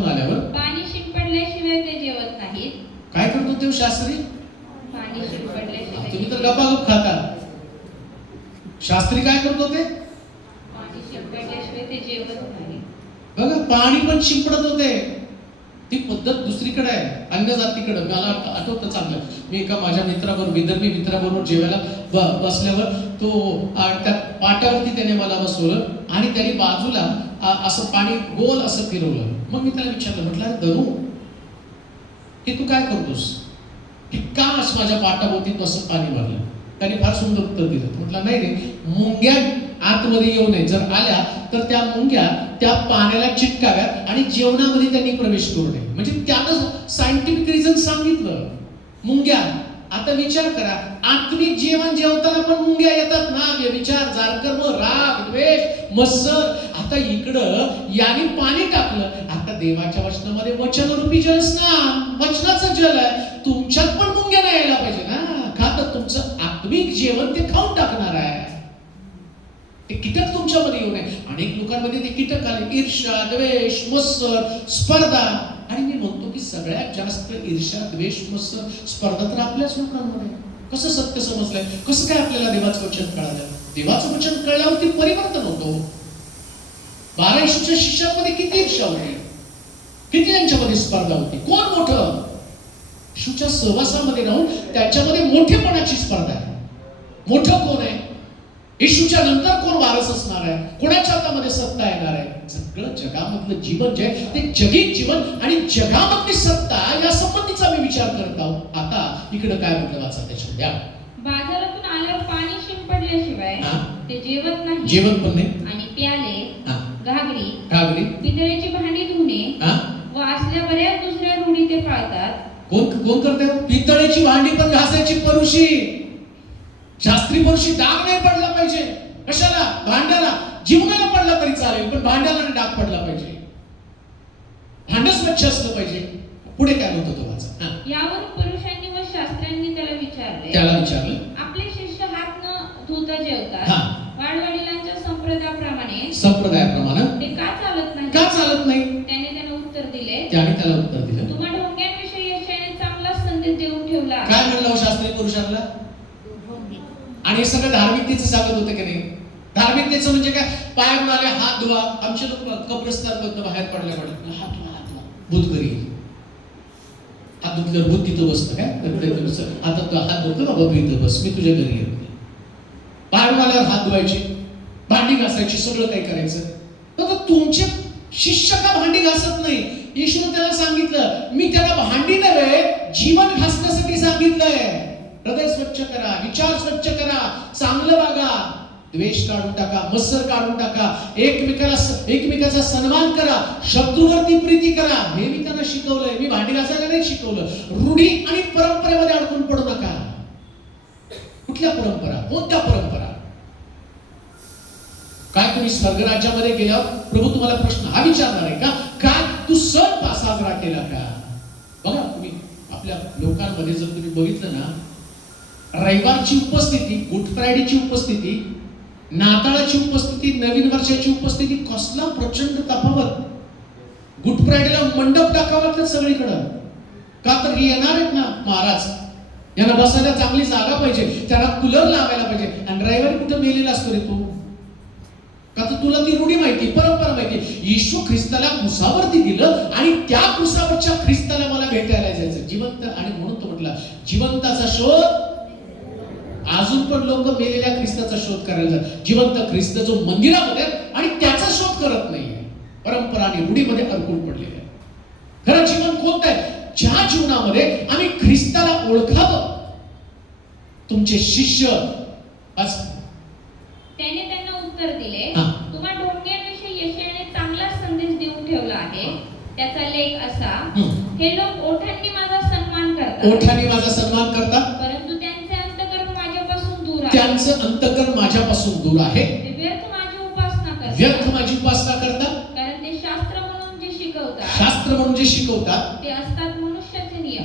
आल्यावर पाणी शिंपडल्याशिवाय ते जेवत नाहीत. काय करतो ते शास्त्री? पाणी शिंपडल्याशिवाय. तुम्ही तर गपागप खाता. शास्त्री काय करतो ते? पाणी शिंपडल्याशिवाय ते जेवत नाही. बघा, पाणी पण शिंपडत होते. ती पद्धत दुसरीकडे आहे, अन्य जातीकडे. मला आठवतं चांगलं, मी एका माझ्या मित्राबरोबर, विदर्भी मित्राबरोबर जेवायला बसल्यावर तो त्या पाट्यावरती त्याने मला बसवलं आणि त्याने बाजूला असं पाणी गोल असं फिरवलं. मग मी त्याला विचारलं, म्हटलं अरे धनु, हे तू काय करतोस? की का असं माझ्या पाटाभोवती असं पाणी मारलं? त्याने फार सुंदर उत्तर दिलं. म्हटलं नाही रे, मुंग्या आतमध्ये येऊ नये, जर आल्या तर त्या मुंग्या त्या पाण्याला चिटकाव्यात आणि जेवणामध्ये त्यांनी प्रवेश करू नये. म्हणजे त्यानं सायंटिफिक रिझन सांगितलं. मुंग्या आता विचार करा, आत्मिक जेवण जेवताना पण मुंग्या येतात ना, व्यभिचार, जारकर्म, राग, द्वेष, मत्सर. आता इकडं याने पाणी टाकलं, आता देवाच्या वचनामध्ये वचनरूपी जल स्नान, वचनाचं जल आहे, तुमच्यात पण मुंग्या नाही यायला पाहिजे ना. का तर तुमचं आत्मिक जेवण ते खाऊन टाकणार आहे. ते कीटक तुमच्यामध्ये येऊ नये. अनेक लोकांमध्ये ते कीटक आले, ईर्ष्या, द्वेष, मत्सर, स्पर्धा. आणि मी म्हणतो की सगळ्यात जास्त ईर्ष्या, द्वेष, मत्सर, स्पर्धा तर आपल्याच लोकांमध्ये. कसं सत्य समजलंय? कसं काय आपल्याला देवाचं वचन कळालं? देवाचं वचन कळल्यावरती परिवर्तन होतो. 12 येशूच्या शिष्यांमध्ये किती ईर्ष्या होती, किती त्यांच्यामध्ये स्पर्धा होती. कोण मोठं? येशूच्या सहवासामध्ये राहून त्याच्यामध्ये मोठेपणाची स्पर्धा आहे. मोठं कोण आहे? येशूच्या नंतर कोण वारस असणार आहे? कोणाच्या हातामध्ये सत्ता येणार आहे? सगळं जगामधलं जीवन जे आहे ते जगिक जीवन आणि जगामधली सत्ता या संबंधीचा मी विचार करत आहोत. आता इकडे काय म्हटलं वाचा त्याच्यामध्ये. बाजारातून आल्यावर पाणी शिंपडल्याशिवाय ते जेवत नाही. जेवण पण नाही. आणि प्याले, घागरी, पितळेची भांडी धुणे व असल्या बऱ्याच दुसऱ्या रूढी ते पाळतात. कोण करते? पितळेची भांडी पण घासायची परुशी. शास्त्री परुशी डाग नाही पडला पाहिजे. कशाला? भांड्याला. जीवनाला पडला तरी चालेल, पण भांड्याला डाग पडला पाहिजे. भांड स्वच्छ असलं पाहिजे. पुढे काय म्हणतो तो वाचा. यावर पुरुषांनी व शास्त्रांनी त्याला विचारले, आपले शिष्य हात न धुता जेवतात. वाडवडिलांच्या संप्रदायाप्रमाणे ते का चालत नाही? त्याने उत्तर दिले, तुम्हा ढोंग्यांविषयी यशायाने चांगला संदेश देऊन ठेवला. काय म्हणलं शास्त्री पुरुषांना? आणि हे सगळं धार्मिकतेचं सांगत होतं की नाही? धार्मिकतेचं म्हणजे काय? पायावर आले, हात धुवा. आमचे लोक कब्रस्तानमधनं बाहेर पडल्या हात धुवा, भूत घरी येईल. हात धुतल्यावर भूत तिथं बसतं काय? आता तू हात धुतो बाबा, इथं बस, मी तुझ्या घरी येत नाही. बाहेरून आल्यावर हात धुवायचे, भांडी घासायची, सगळं काही करायचं. तर तुमचे शिष्य का भांडी घासत नाही? येशूने त्याला सांगितलं, मी त्याला भांडी नव्हे, जीवन घासण्यासाठी सांगितलंय. हृदय स्वच्छ करा, विचार स्वच्छ करा, चांगलं वागा, द्वेष काढून टाका, मत्सर काढून टाका, एकमेकाचा सन्मान करा, शत्रूवरती प्रीती करा. हे मी त्यांना शिकवलंय. मी भांडी घासायला नाही शिकवलं. रूढी आणि परंपरेमध्ये अडकून पडू नका. कुठल्या परंपरा? कोणत्या परंपरा? काय तुम्ही स्वर्गराज्यामध्ये गेल्यावर प्रभू तुम्हाला प्रश्न हा विचारणार आहे का? काय तू सण साजरा केला का? बघा तुम्ही आपल्या लोकांमध्ये जर तुम्ही बघितलं ना, रविवारची उपस्थिती, गुड फ्रायडेची उपस्थिती, नाताळाची उपस्थिती, नवीन वर्षाची उपस्थिती, कसला प्रचंड तफावत. गुड फ्रायडेला मंडप टाकावा लागतात सगळीकडं. का तर हे येणार आहेत ना महाराज, यांना बसायला चांगली जागा पाहिजे, त्यांना कूलर लावायला पाहिजे. आणि रविवारी कुठं मेलेला असतो रे तू? का तर तुला ती रूढी माहिती, परंपरा माहिती. येशू ख्रिस्ताला क्रुसावरती दिलं आणि त्या क्रुसावरच्या ख्रिस्ताला मला भेटायला जायचं जिवंत. आणि म्हणून तो म्हटला, जिवंताचा शोध. अजून पण लोक मेलेल्या ख्रिस्ताचा शोध करायला जातात. जिवंत ख्रिस्त जो मंदिरामध्ये आणि त्याचा शोध करत नाहीये, परंपरा आणि रूढीमध्ये अडकून पडलेले आहे. खरं जीवन कोणतं आहे? ज्या जीवनामध्ये आम्ही ख्रिस्ताला ओळखावं. तुमचे शिष्य त्याने त्यांना उत्तर दिले, तुम्हा ढोंग्यांविषयी यशायाने चांगला संदेश देऊन ठेवला आहे. त्याचा लेख असा, हे लोक ओठांनी माझा सन्मान करतात, परंतु त्यांचे अंतःकरण माझ्यापासून दूर आहे. ते व्यर्थ माझी उपासना करतात. कारण ते शास्त्र म्हणून जे शिकवतात ते असतात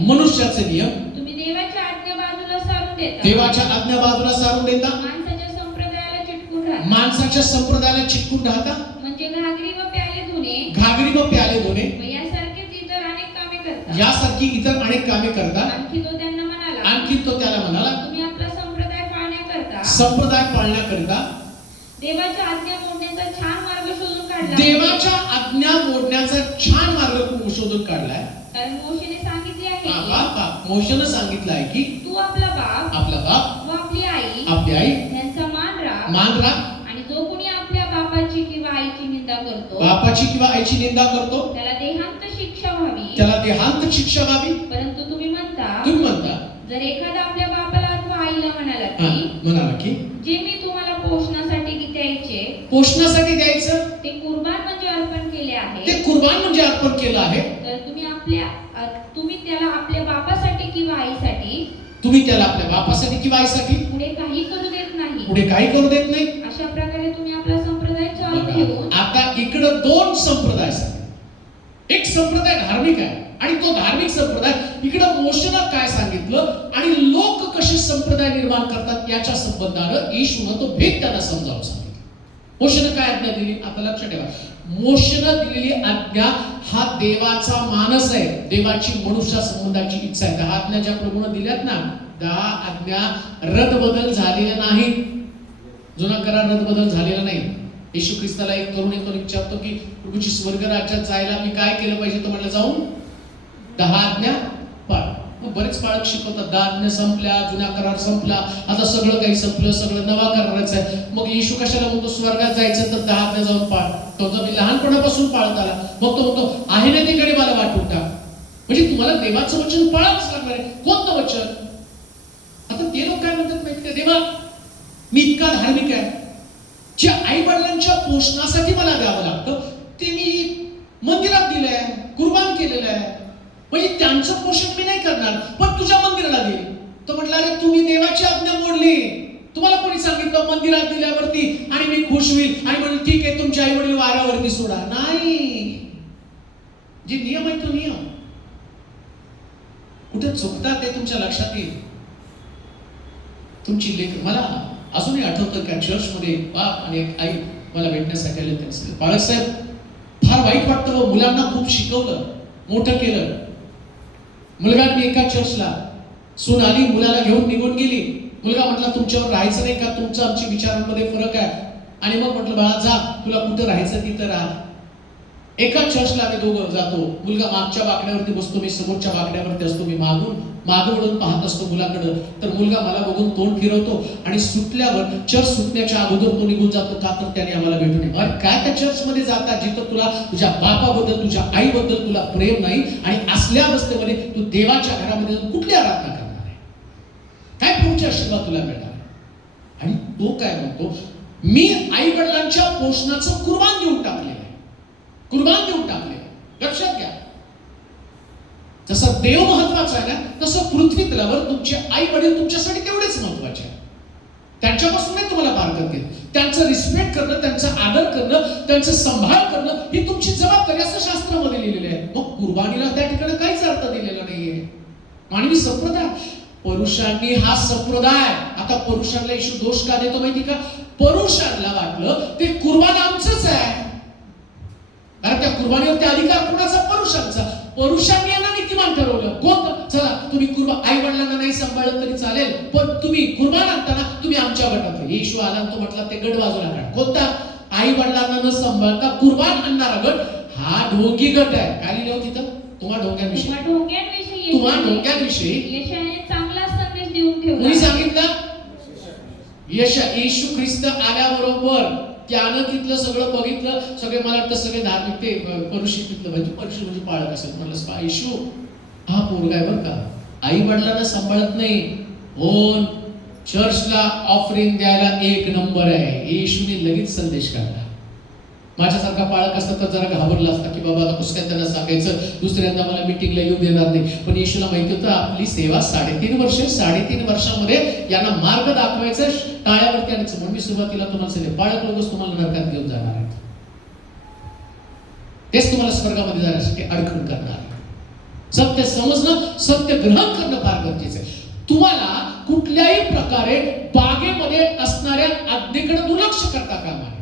मनुष्याचे नियम. तुम्ही देवाच्या आज्ञा बाजूला सारून देता. माणसाच्या संप्रदायाला चिटकून राहता. म्हणजे घागरी व प्याले धुणे यासारखी इतर अनेक कामे करतात. आणखी तो त्याला म्हणाला, तुम्ही आपला संप्रदाय पाळण्याकरता देवाच्या आज्ञा मोडण्याचा छान मार्ग शोधून काढलाय. कारण मोशेने सांगितलं आहे की तू आपला बाप व आपली आई यांचा मान राख. आणि जो कोणी आपल्या बापाची किंवा आईची निंदा करतो त्याला देहांत शिक्षा व्हावी. परंतु तुम्ही म्हणता जर एखादा आपल्या बापाला अथवा आईला म्हणाला की जे मी तुम्हाला पोषणासाठी द्यायचं ते कुर्बान म्हणजे अर्पण केले आहे, तर तुम्ही त्याला आपल्या बापासाठी किंवा आईसाठी बापासाठी किंवा आईसाठी पुढे काही करू देत नाही. पुढे काही करू देत नाही. अशा प्रकारे तुम्ही आपला संप्रदाय चालू ठेवून आता इकडं दोन संप्रदाय आहेत. एक संप्रदाय धार्मिक आहे आणि तो धार्मिक संप्रदाय इकडं मोशेनं काय सांगितलं आणि लोक कसे संप्रदाय निर्माण करतात याच्या संबंधानं येशूनं तो भेद त्यांना समजावून सांगितलं. मोशेनं काय आज्ञा दिली आता लक्ष ठेवा. मोशेनं दिलेली आज्ञा हा देवाचा मानस आहे, देवाची मनुष्या संबंधाची इच्छा आहे. 10 आज्ञा ज्या प्रभूने दिल्यात ना, 10 आज्ञा रद्दबदल झालेल्या नाहीत. जुना करार रद्दबदल झालेला नाही. येशू ख्रिस्ताला एक तरुण येतो विचारतो की प्रभूची स्वर्ग राज्यात जायला मी काय केलं पाहिजे? तो म्हटलं जाऊन 10 आज्ञा पाळ. मग बरेच पाळक शिकवतात 10 आज्ञा संपल्या, जुना करार संपला, आता सगळं काही संपलं, सगळं नवा कराराचं आहे. मग येशू कशाला म्हणतो स्वर्गात जायचं तर 10 आज्ञा जाऊन पाळ? तो मी लहानपणापासून पाळत आला. मग तो म्हणतो आहे ना तिकडे मला वाटून टाक. म्हणजे तुम्हाला देवाचं वचन पाळावंच लागणार आहे. कोणतं वचन? आता ते लोक काय म्हणतात माहिती का? देवा मी इतका धार्मिक आहे, जे आई वडिलांच्या पोषणासाठी मला द्यावं लागतं ते मी मंदिरात दिलंय, कुर्बान केलेलं आहे, म्हणजे त्यांचं पोषण मी नाही करणार पण तुझ्या मंदिराला देईल. तो म्हटला अरे तुम्ही देवाची आज्ञा मोडली. तुम्हाला कोणी सांगितलं मंदिरात दिल्यावरती आणि मी खुश होईल आणि म्हणून ठीक आहे तुमचे आई वडील वाऱ्यावरती सोडा? नाही, जे नियम आहे तो नियम. कुठे चुकतात ते तुमच्या लक्षात येईल. तुमची लेख मला अजूनही आठवतं का चर्चमध्ये बाप आणि एक आई मला भेटण्यासाठी आले. त्यांचे बाळासाहेब फार वाईट वाटतं व मुलांना खूप शिकवलं, मोठं केलं. मुलगा मी एका चर्चला सून आली, मुलाला घेऊन निघून गेली. मुलगा म्हटला तुमच्यावर राहायचं नाही का? तुमचं आमच्या विचारांमध्ये फरक आहे. आणि मग म्हटलं बाळा जा, तुला कुठं राहायचं तिथं राहा. एका चर्चला आम्ही दोघं जातो. मुलगा मागच्या बाकड्यावरती बसतो, मी समोरच्या बाकड्यावरती असतो. मी मागं वळून पाहत असतो मुलाकडं. तर मुलगा मला बघून तोंड फिरवतो आणि सुटल्यावर चर्च सुटण्याच्या अगोदर तो निघून जातो. का तर त्याने आम्हाला भेटून नये. अरे काय त्या चर्चमध्ये जाता जिथं तुला तुझ्या बापाबद्दल तुझ्या आईबद्दल तुला प्रेम नाही आणि असल्या अवस्थेमध्ये तू देवाच्या घरामध्ये कुठली आराधना करणार आहे? काय पुढचे आशीर्वाद तुला मिळणार आहे? आणि तो काय म्हणतो मी आई वडिलांच्या पोषणाचं कुर्बान देऊन टाकलेलं आहे, कुर्बान देऊन टाकले. लक्षात घ्या, जसं देव महत्वाचा आहे ना तसं पृथ्वी तलावर तुमचे आई वडील तुमच्यासाठी तेवढेच महत्वाचे आहे. त्यांच्यापासून नाही तुम्हाला बारकत घेत. त्यांचं रिस्पेक्ट करणं, त्यांचा आदर करणं, त्यांचं सांभाळ करणं ही तुमची जबाबदारी असं शास्त्रामध्ये लिहिलेलं आहे. मग कुर्बानीला त्या ठिकाणी काहीच अर्थ दिलेला नाहीये. मानवी संप्रदाय, पुरुषांनी हा संप्रदाय. आता पुरुषांना येशू दोष का देतो माहिती का? पुरुषांना वाटलं ते कुर्बान आमचंच आहे, कारण त्या कुर्बानीवरती अधिकार कोणाचा? पुरुषांचा. पुरुषांनी यांना नीतिमान ठरवलं. कोण? चला तुम्ही कुर्बान आई वडिलांना नाही सांभाळलं तरी चालेल पण तुम्ही कुर्बान आणताना तुम्ही आमच्या गटात. येशू आला तो म्हटला ते गट बाजूला काढ. कोणता? आई वडिलांना न सांभाळता कुर्बान आणणारा गट हा ढोंगी गट आहे. काय लिहिलं तिथं? तुम्हा ढोंग्यांविषयी यशायाने चांगला संदेश देऊन ठेवला. कोणी सांगितलं? येशू ख्रिस्त आल्याबरोबर त्यानं तिथलं सगळं बघितलं. सगळे मला वाटतं सगळे धार्मिक ते परुषी तिथलं म्हणजे पाळत असेल. म्हणलं येशू हा पोरगा आहे बरं का, आई वडिलांना सांभाळत नाही. हो, चर्चला ऑफरिंग द्यायला 1 नंबर आहे. येशूने लगेच संदेश काढला. माझ्यासारखा पाळक असता तर जरा घाबरला असता की बाबा आता कसं काय त्यांना सांगायचं, दुसऱ्यांदा मला मीटिंगला येऊ देणार नाही. पण येशूला माहिती होतं आपली सेवा 3.5 वर्ष, 3.5 वर्षामध्ये यांना मार्ग दाखवायचं, टाळ्यावरती आणायचं. म्हणून मी सुरुवातीला तुम्हाला सांगितलं पाळक लोकच तुम्हाला नरकात घेऊन जाणार आहेत. तेच तुम्हाला स्वर्गामध्ये जाण्यासाठी अडखण करणार आहे. सत्य समजणं, सत्य ग्रहण करणं फार गरजेचं आहे. तुम्हाला कुठल्याही प्रकारे बागेमध्ये असणाऱ्या आज्ञेकडे दुर्लक्ष करता कामा नये.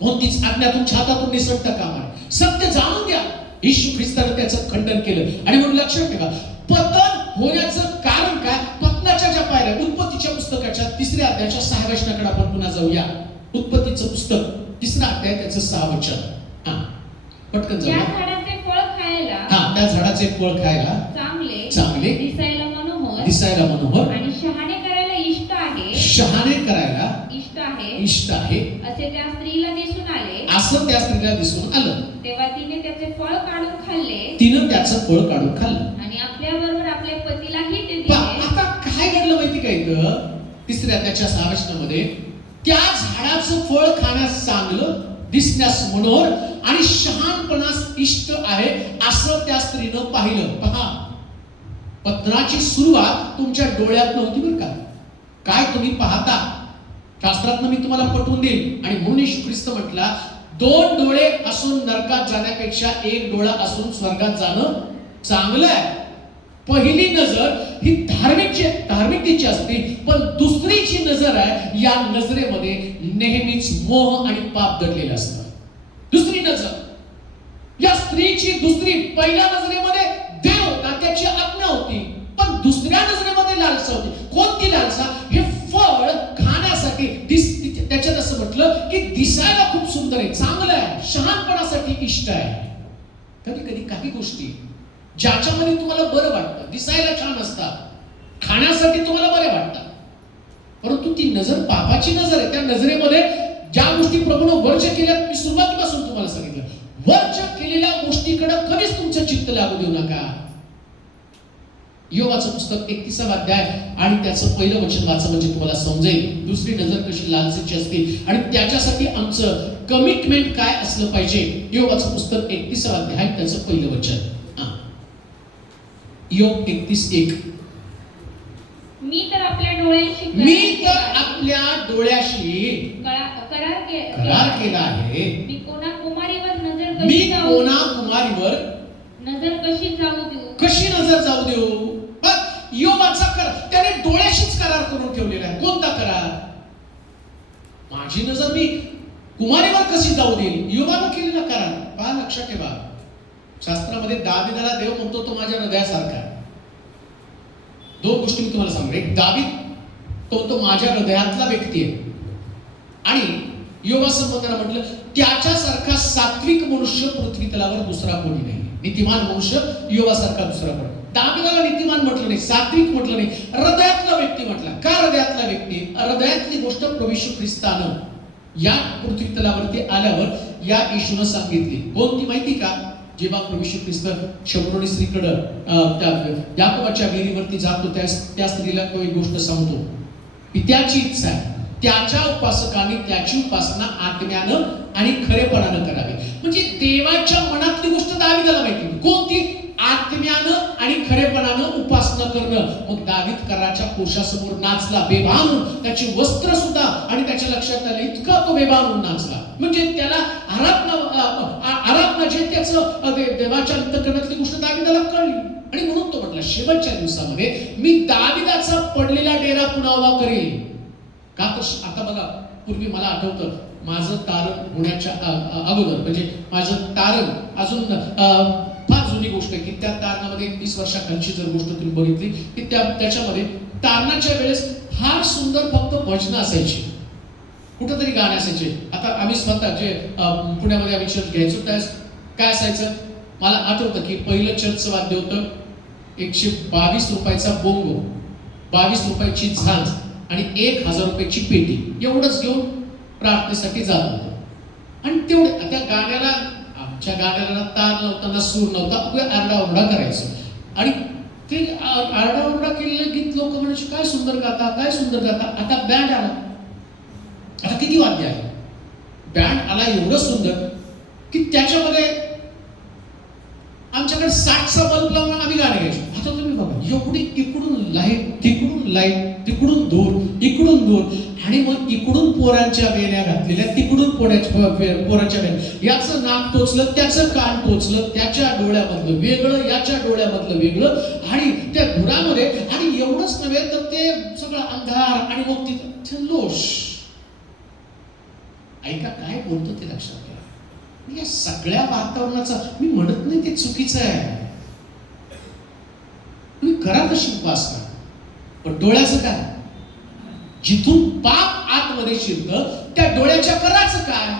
कोणतीच आज्ञा तुमच्या हातातून निसटता कामा नये. सत्य जाणून घ्या. येशू ख्रिस्ताने त्याचं खंडन केलं. आणि म्हणून लक्षात ठेवा पतन होण्याचं कारण काय? पतनाच्या ज्या पायऱ्या, उत्पत्तीच्या पुस्तकाच्या 3ऱ्या अध्यायाच्या 6व्या वचनाकडे आपण पुन्हा जाऊया. उत्पत्तीचं पुस्तक 3रा अध्याय त्याचं 6 वचन. पटकन जाऊया. त्या झाडाचे फळ खायला, त्या झाडाचे फळ खायला चांगले, दिसायला मनोहर आणि शहाणे करायला इष्ट आहे, इष्ट आहे असे त्या स्त्रीला दिसून आले. असं त्या स्त्रीला दिसून आलं. तेव्हा तिने त्याचे फळ काढून खाल्ले. तिनं त्याचं फळ काढून खाल्लं आणि आपल्याबरोबर आपल्या पतीलाही ते दिले. आता काय घडलं माहिती का? इथं 3ऱ्या अध्यायाच्या 6 वचनामध्ये त्या झाडाचं फळ खाण्यास चांगलं, दिसण्यास मनोहर आणि शहाणपणास इष्ट आहे असं त्या स्त्रीनं पाहिलं. पहा पतनाची सुरुवात तुमच्या डोळ्यात नव्हती बरं का. काय तुम्ही पाहता शास्त्रातनं मी तुम्हाला पटवून देईन. आणि म्हणून येशू ख्रिस्त म्हटला, 2 डोळे असून नरकात जाण्यापेक्षा 1 डोळा असून स्वर्गात जाणं चांगलं आहे. पहिली नजर ही धार्मिकतेची असते, पण दुसरी जी नजर आहे या नजरेमध्ये नेहमीच मोह आणि पाप दडलेलं असतं. दुसरी नजर, या स्त्रीची दुसरी, पहिल्या नजरेमध्ये देव होता, त्याची आज्ञा होती, पण दुसऱ्या नजरेमध्ये लालसा होती. कोणती लालसा? हे फळ खाण्यासाठी. त्याच्यात असं म्हटलं की दिसायला खूप सुंदर आहे, चांगलं आहे, शहाणपणासाठी इष्ट आहे. कधी कधी काही गोष्टी ज्याच्यामध्ये तुम्हाला बरं वाटतं, दिसायला छान असतात, खाण्यासाठी तुम्हाला बरे वाटतात, परंतु ती नजर पापाची नजर आहे. त्या नजरेमध्ये ज्या गोष्टी प्रभूने वर्ज केल्या, मी सुरुवातीपासून तुम्हाला सांगितलं, वर्ज केलेल्या गोष्टीकडे कधीच तुमचं चित्त लागू देऊ नका. योबाचं पुस्तक 31वा अध्याय आणि त्याचं पहिलं वचन वाचा, म्हणजे तुम्हाला समजेल दुसरी नजर कशी लालसेची असते आणि त्याच्यासाठी आमचं कमिटमेंट काय असलं पाहिजे. योबाचं पुस्तक 31वा अध्याय त्याचं पहिलं वचन. योग 31:1. मी तर आपल्या डोळ्याशी करार केला आहे. मी कोणा कुमारीवर नजर कशी जाऊ देऊ. योबाचा करार त्याने डोळ्याशीच करार करून ठेवलेला आहे. कोणता करार? माझी नजर मी कुमारीवर कशी जाऊ देईल. योबानं केलेला करार पहा, लक्षात ठेवा. शास्त्रामध्ये दाविदाला देव म्हणतो तो माझ्या हृदयासारखा. 2 गोष्टी मी तुम्हाला सांगतो. एक, दावीद तो माझ्या हृदयातला व्यक्ती आहे, आणि योबा संबंधाला म्हटलं त्याच्यासारखा सात्विक मनुष्य पृथ्वी तलावर दुसरा कोणी नाही. नीतिमान मनुष्य योबासारखा दुसरा कोणी. दाविदाला नीतिमान म्हटलं नाही, सात्विक म्हटलं नाही, हृदयातला व्यक्ती म्हटला. का हृदयातला व्यक्ती? हृदयातली गोष्ट प्रभू येशू ख्रिस्तानं या पृथ्वी तलावरती आल्यावर या येशूनं सांगितली. कोणती माहिती का? जेव्हा प्रभू येशू ख्रिस्त शमरोनी स्त्रीकडं त्या याकोबाच्या विहिरीवरती जातो, त्या स्त्रीला तो एक गोष्ट सांगतो की त्याची इच्छा आहे त्याच्या उपासकांनी त्याची उपासना आत्म्यानं आणि खरेपणानं करावी. म्हणजे देवाच्या मनातली गोष्ट दाविदाला माहिती. कोणती? आत्म्यानं आणि खरेपणानं उपासना करणं. मग दावीद कराच्या कोशासमोर नाचला बेभान, त्याची वस्त्र सुद्धा, आणि त्याच्या लक्षात आलं इतका तो बेभान नाचला. म्हणजे त्याला आराधना जे त्याचं देवाच्या अंतःकरणातली गोष्ट दाविदाला कळली, आणि म्हणून तो म्हटला शेवटच्या दिवसामध्ये मी दाविदाचा पडलेला डेरा पुन्हा उभा करेल. का तर आता बघा, पूर्वी मला आठवतं माझं तारण होण्याच्या अगोदर, म्हणजे माझं तारण अजून फार जुनी गोष्ट आहे की त्या तारणामध्ये 20 वर्षाखालची जर गोष्ट तुम्ही बघितली की त्याच्यामध्ये तारणाच्या वेळेस फार सुंदर फक्त भजनं असायची, कुठंतरी गाणे असायचे. आता आम्ही स्वतः जे पुण्यामध्ये आम्ही चर्च घ्यायचो त्यावेळेस काय असायचं, मला आठवतं की पहिलं चर्चचं वाद्य होतं 122 रुपयाचा बोंगो, 22 रुपयाची झांज आणि 1000 रुपयाची पेटी. एवढंच घेऊन प्रार्थनेसाठी जात होतो. आणि तेवढे त्या गाण्याला, आमच्या गाण्याला तार नव्हता ना सूर नव्हता, आरडाओरडा करायचो. आणि ते आरडाओरडा केलेलं गीत लोक म्हणायचे काय सुंदर गाता, काय सुंदर गाता. आता बँड आला, आता किती वाद्य आहे, बँड आला एवढं सुंदर की त्याच्यामध्ये आमच्याकडे 60चा बल्ब लावून आम्ही गाणे घ्यायचो. आता तुम्ही बघा एवढी इकडून लाईट, तिकडून लाईट, तिकडून दूर, इकडून दूर, आणि मग इकडून पोरांच्या वेण्या घातलेल्या, तिकडून पोरांच्या वेण्या, याचं नाक टोचलं, त्याचं कान टोचलं, त्याच्या डोळ्यामधलं वेगळं, याच्या डोळ्यामधलं वेगळं, आणि त्या धुरामध्ये. आणि एवढंच नव्हे तर ते सगळं अंधार, आणि मग तिथं लोश. ऐका काय बोलतो ते लक्षात घ्या. या सगळ्या वातावरणाचा मी म्हणत नाही ते चुकीचं आहे, तुम्ही करा तशी उपासना, पण डोळ्याचं काय? जिथून पाप आतमध्ये शिरतं त्या डोळ्याच्या कराचं काय?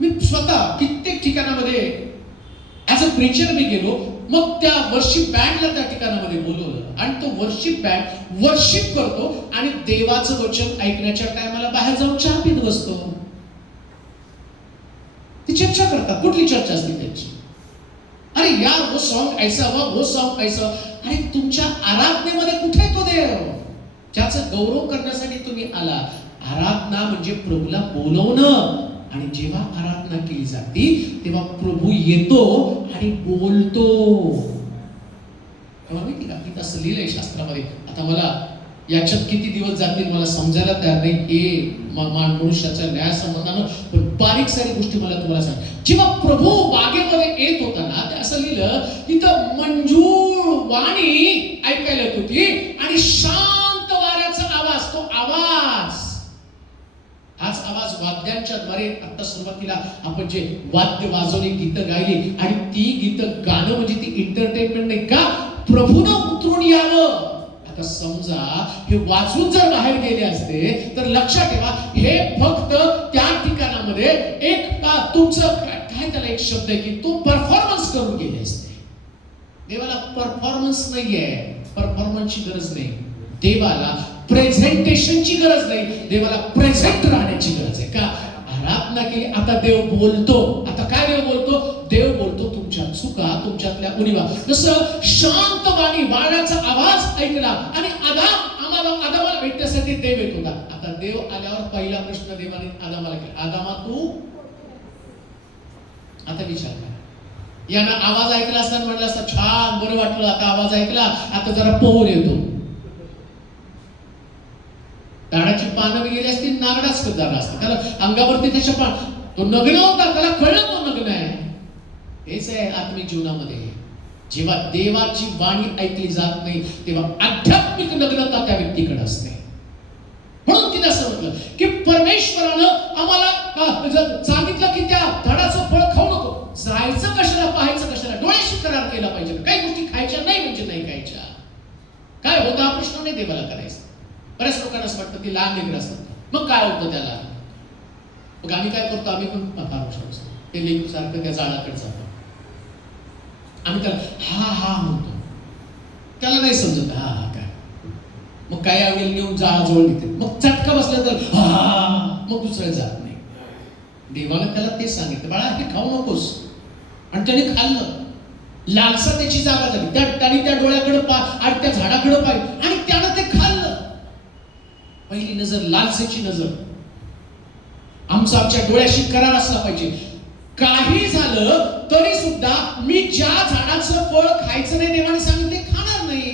मी स्वतः कित्येक ठिकाणामध्ये ऍज अ प्रीचर मी गेलो, मग त्या वर्शिप बँडला त्या ठिकाणामध्ये बोलवलं, आणि तो वर्शिप बँड वर्शिप करतो आणि देवाचं वचन ऐकण्याच्या टायमाला बाहेर जाऊन चहा पीत बसतो. ती चर्चा करतात. कुठली चर्चा असते त्यांची? अरे यार वो सॉन्ग ऐसा हुआ, वो सॉन्ग ऐसा. अरे तुमच्या आराधनेमध्ये कुठे तो देव ज्याचा गौरव करण्यासाठी तुम्ही आला? आराधना म्हणजे प्रभूला बोलवणं, आणि जेव्हा आराधना केली जाते तेव्हा प्रभू येतो आणि बोलतो. तुम्हाला माहिती का इथं असं लिहिलंय शास्त्रामध्ये. आता मला याच्यात किती दिवस जातील मला समजायला तयार नाही हे मनुष्याच्या न्याय संबंधानं, पण बारीक सारी गोष्टी मला तुम्हाला सांग. जेव्हा प्रभू बागेमध्ये येत होता ना, ते असं लिहिलं इथं मंजूळ वाणी ऐकायला येत होती आणि शांत वाऱ्याचा आवाज, तो आवाज, हाच आवाज वाद्यांच्या द्वारे. आता सुरुवातीला आपण जे वाद्य वाजवणे, गीतं गायली आणि ती गीतं गाणं म्हणजे ती एंटरटेनमेंट नाही का, प्रभूनं उतरून यावं. आता समजा हे वाचून जर बाहेर गेले असते तर लक्षात ठेवा हे फक्त त्या ठिकाणामध्ये एक तुमचं काय त्याला एक शब्द आहे की तो परफॉर्मन्स करून गेले असते. देवाला परफॉर्मन्स नाहीये, परफॉर्मन्सची गरज नाही. देवाला प्रेझेंटेशनची गरज नाही, देवाला प्रेझेंट राहण्याची गरज आहे. का आराधना केली आता देव बोलतो. आता काय देव बोलतो? देव बोलतो तुमच्या चुका, तुमच्यातल्या उणिवा. जसं शांत वाणी वाड्याचा आवाज ऐकला आणि आदामाला भेटण्यासाठी देव येत होता. आता देव आल्यावर पहिला प्रश्न देवाने आदामाला केला, आदामा तू आता विचार कर. यानं आवाज ऐकला असताना म्हटलं असतं छान बरं वाटलं, आता आवाज ऐकला आता जरा पोहून येतो. झाडाची पानं गेली असती नारडाच झाला असता, त्याला अंगावरती त्याच्या पान, तो नग्न होता, त्याला कळलं तो नग्न आहे. हेच आहे आत्मिक जीवनामध्ये. जेव्हा देवाची वाणी ऐकली जात नाही तेव्हा आध्यात्मिक नग्नता त्या व्यक्तीकडे असते. म्हणून तिने असं म्हटलं की परमेश्वरानं आम्हाला सांगितलं की त्या झाडाचं फळ खाऊ नको. जायचं कशाला, पाहायचं कशाला, डोळ्याशी करार केला पाहिजे. काही गोष्टी खायच्या नाही म्हणजे नाही खायच्या. काय होता हा प्रश्न नाही देवाला करायचा. बऱ्याच लोकांना असं वाटतं की लहान लेकरं असतात, मग काय होतं त्याला. मग आम्ही काय करतो, आम्ही पण फार हुशार असतो. ते लेकरू सारखं त्या झाडाकडे जातो, आम्ही त्याला हा हा म्हणतो, त्याला नाही समजत हा हा काय. मग काय आवडेल नेऊन जवळ घेते, मग चटका बसला तर हा, मग दुसऱ्या जात नाही. देवानं त्याला ते सांगितलं बाळा हे खाऊ नकोस, आणि त्याने खाल्लं. लालसा त्याची जागा झाली, त्या डोळ्याकडे आणि त्या झाडाकडे पाहिजे आणि त्यानं ते खाल्लं. पहिली नजर लालसेची नजर. आमच्या डोळ्याशी करार असला पाहिजे. काही झालं तरी सुद्धा मी ज्या झाडाचं फळ खायचं नाही देवाने सांगितले खाणार नाही.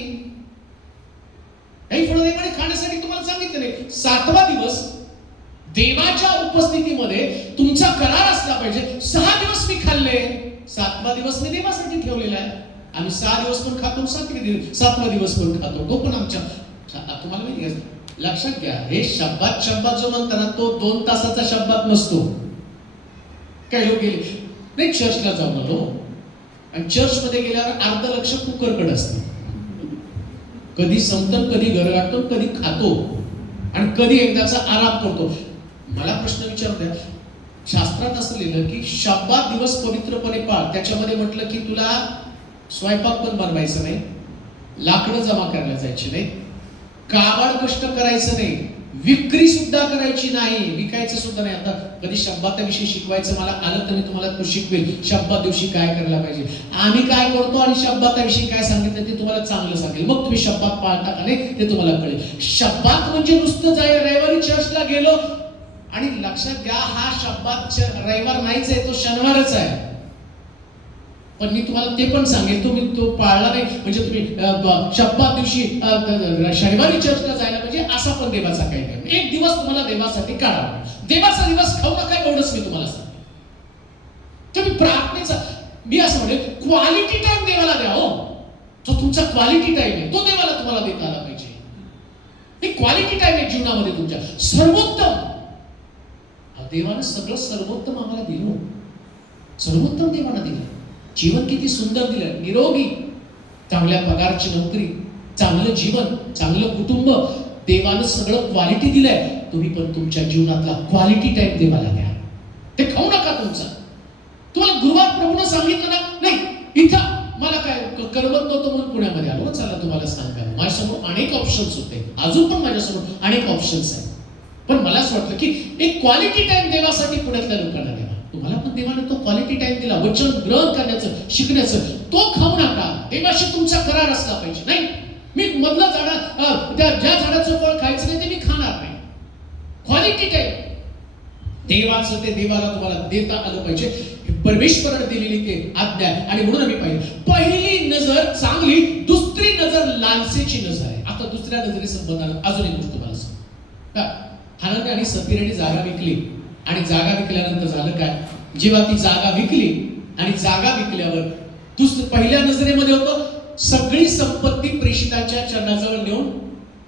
काही फळ देवाने खाण्यासाठी तुम्हाला सांगितलं नाही. 7वा दिवस देवाच्या उपस्थितीमध्ये तुमचा करार असला पाहिजे. 6 दिवस मी खाल्ले, 7वा दिवस मी देवासाठी ठेवलेला आहे. आम्ही 6 दिवस पण खातो, 7वा दिवस पण खातो, तो पण आमच्या. तुम्हाला माहिती आहे, लक्षात घ्या हे शब्दात जो म्हणताना तो 2 तासाचा शब्दात नसतो. काही लोक गेले नाही चर्चला जाऊन आलो आणि चर्च मध्ये गेल्यावर अर्ध लक्ष कुकरकडे असतं. कधी संपतं, कधी घर गाठतो, कधी खातो आणि कधी एकदाचा आराम करतो. मला प्रश्न विचारू द्या, शास्त्रात असं लिहिलं की शब्दात दिवस पवित्रपणे पाळ. त्याच्यामध्ये म्हटलं की तुला स्वयंपाक पण बनवायचं नाही, लाकडं जमा करायला जायची नाही, काबाड कष्ट करायचं नाही, विक्री सुद्धा करायची नाही, विकायचं सुद्धा नाही. आता कधी शब्दाविषयी शिकवायचं मला आलं तर मी तुम्हाला तो शिकवेल. शब्दात दिवशी काय करायला पाहिजे, आम्ही काय करतो आणि शब्दाविषयी काय सांगितलं ते तुम्हाला चांगलं सांगेल. मग तुम्ही शब्दात पाळता का नाही ते तुम्हाला कळेल. शब्दात म्हणजे नुसतं रविवारी चर्चला गेलो आणि लक्षात घ्या हा शब्दात रविवार नाहीच आहे, तो शनिवारच आहे. पण मी तुम्हाला ते पण सांगेल तुम्ही तो पाळला नाही म्हणजे तुम्ही शब्दात दिवशी शनिवारी चर्चला जायला म्हणजे असा पण देवाचा काही नाही. एक दिवस तुम्हाला देवासाठी काढा. देवाचा दिवस खाऊ नका एवढंच मी तुम्हाला सांगतो. तुम्ही प्रार्थनेचा मी असं म्हणेल क्वालिटी टाइम देवाला द्या. हो जो तुमचा क्वालिटी टाइम आहे तो देवाला तुम्हाला देता आला पाहिजे. ही क्वालिटी टाइम आहे जीवनामध्ये तुमच्या सर्वोत्तम. देवानं सगळं सर्वोत्तम आम्हाला दिलं, सर्वोत्तम देवानं दिलं. जीवन किती सुंदर दिलं, निरोगी, चांगल्या पगारची नोकरी, चांगलं जीवन, चांगलं कुटुंब. देवानं सगळं क्वालिटी दिलंय. तुम्ही पण तुमच्या जीवनातला क्वालिटी टाइम देवाला द्या. ते खाऊ नका तुमचा. तुम्हाला गुरुवार प्रभूनं सांगितलं ना, नाही इथं मला काय करमत नव्हतं म्हणून पुण्यामध्ये आलो. चला तुम्हाला सांगा, माझ्यासमोर अनेक ऑप्शन्स होते, अजून पण माझ्यासमोर अनेक ऑप्शन्स आहेत. पण मला असं वाटलं की एक क्वालिटी टाइम देवासाठी पुण्यातल्या लोकांना द्यावा. तुम्हाला पण देवाने तो क्वालिटी टाइम दिला, वचन ग्रहण करण्याचं, शिकण्याचं. तो खाऊ नका. देवाशी तुमचा करार असला पाहिजे. नाही मी मधलं झाड ज्या झाडाचं फळ खायचं नाही ते मी खाणार नाही. क्वालिटी टाइम देवाचं ते देवाला तुम्हाला देता आलं पाहिजे. हे परमेश्वराने दिलेली ते आज्ञा आहे. आणि म्हणून आम्ही पहिली नजर चांगली, दुसरी नजर लालसेची नजर आहे. आता दुसऱ्या नजरेसंबंधाने अजून एक गोष्ट मला सांग. हानाने आणि सफीराने जागा विकली आणि जागा विकल्यानंतर झालं काय? जेव्हा ती जागा विकली आणि जागा विकल्यावर पहिल्या नजरेमध्ये होतं सगळी संपत्ती प्रेषितांच्या चरणाजवळ नेऊन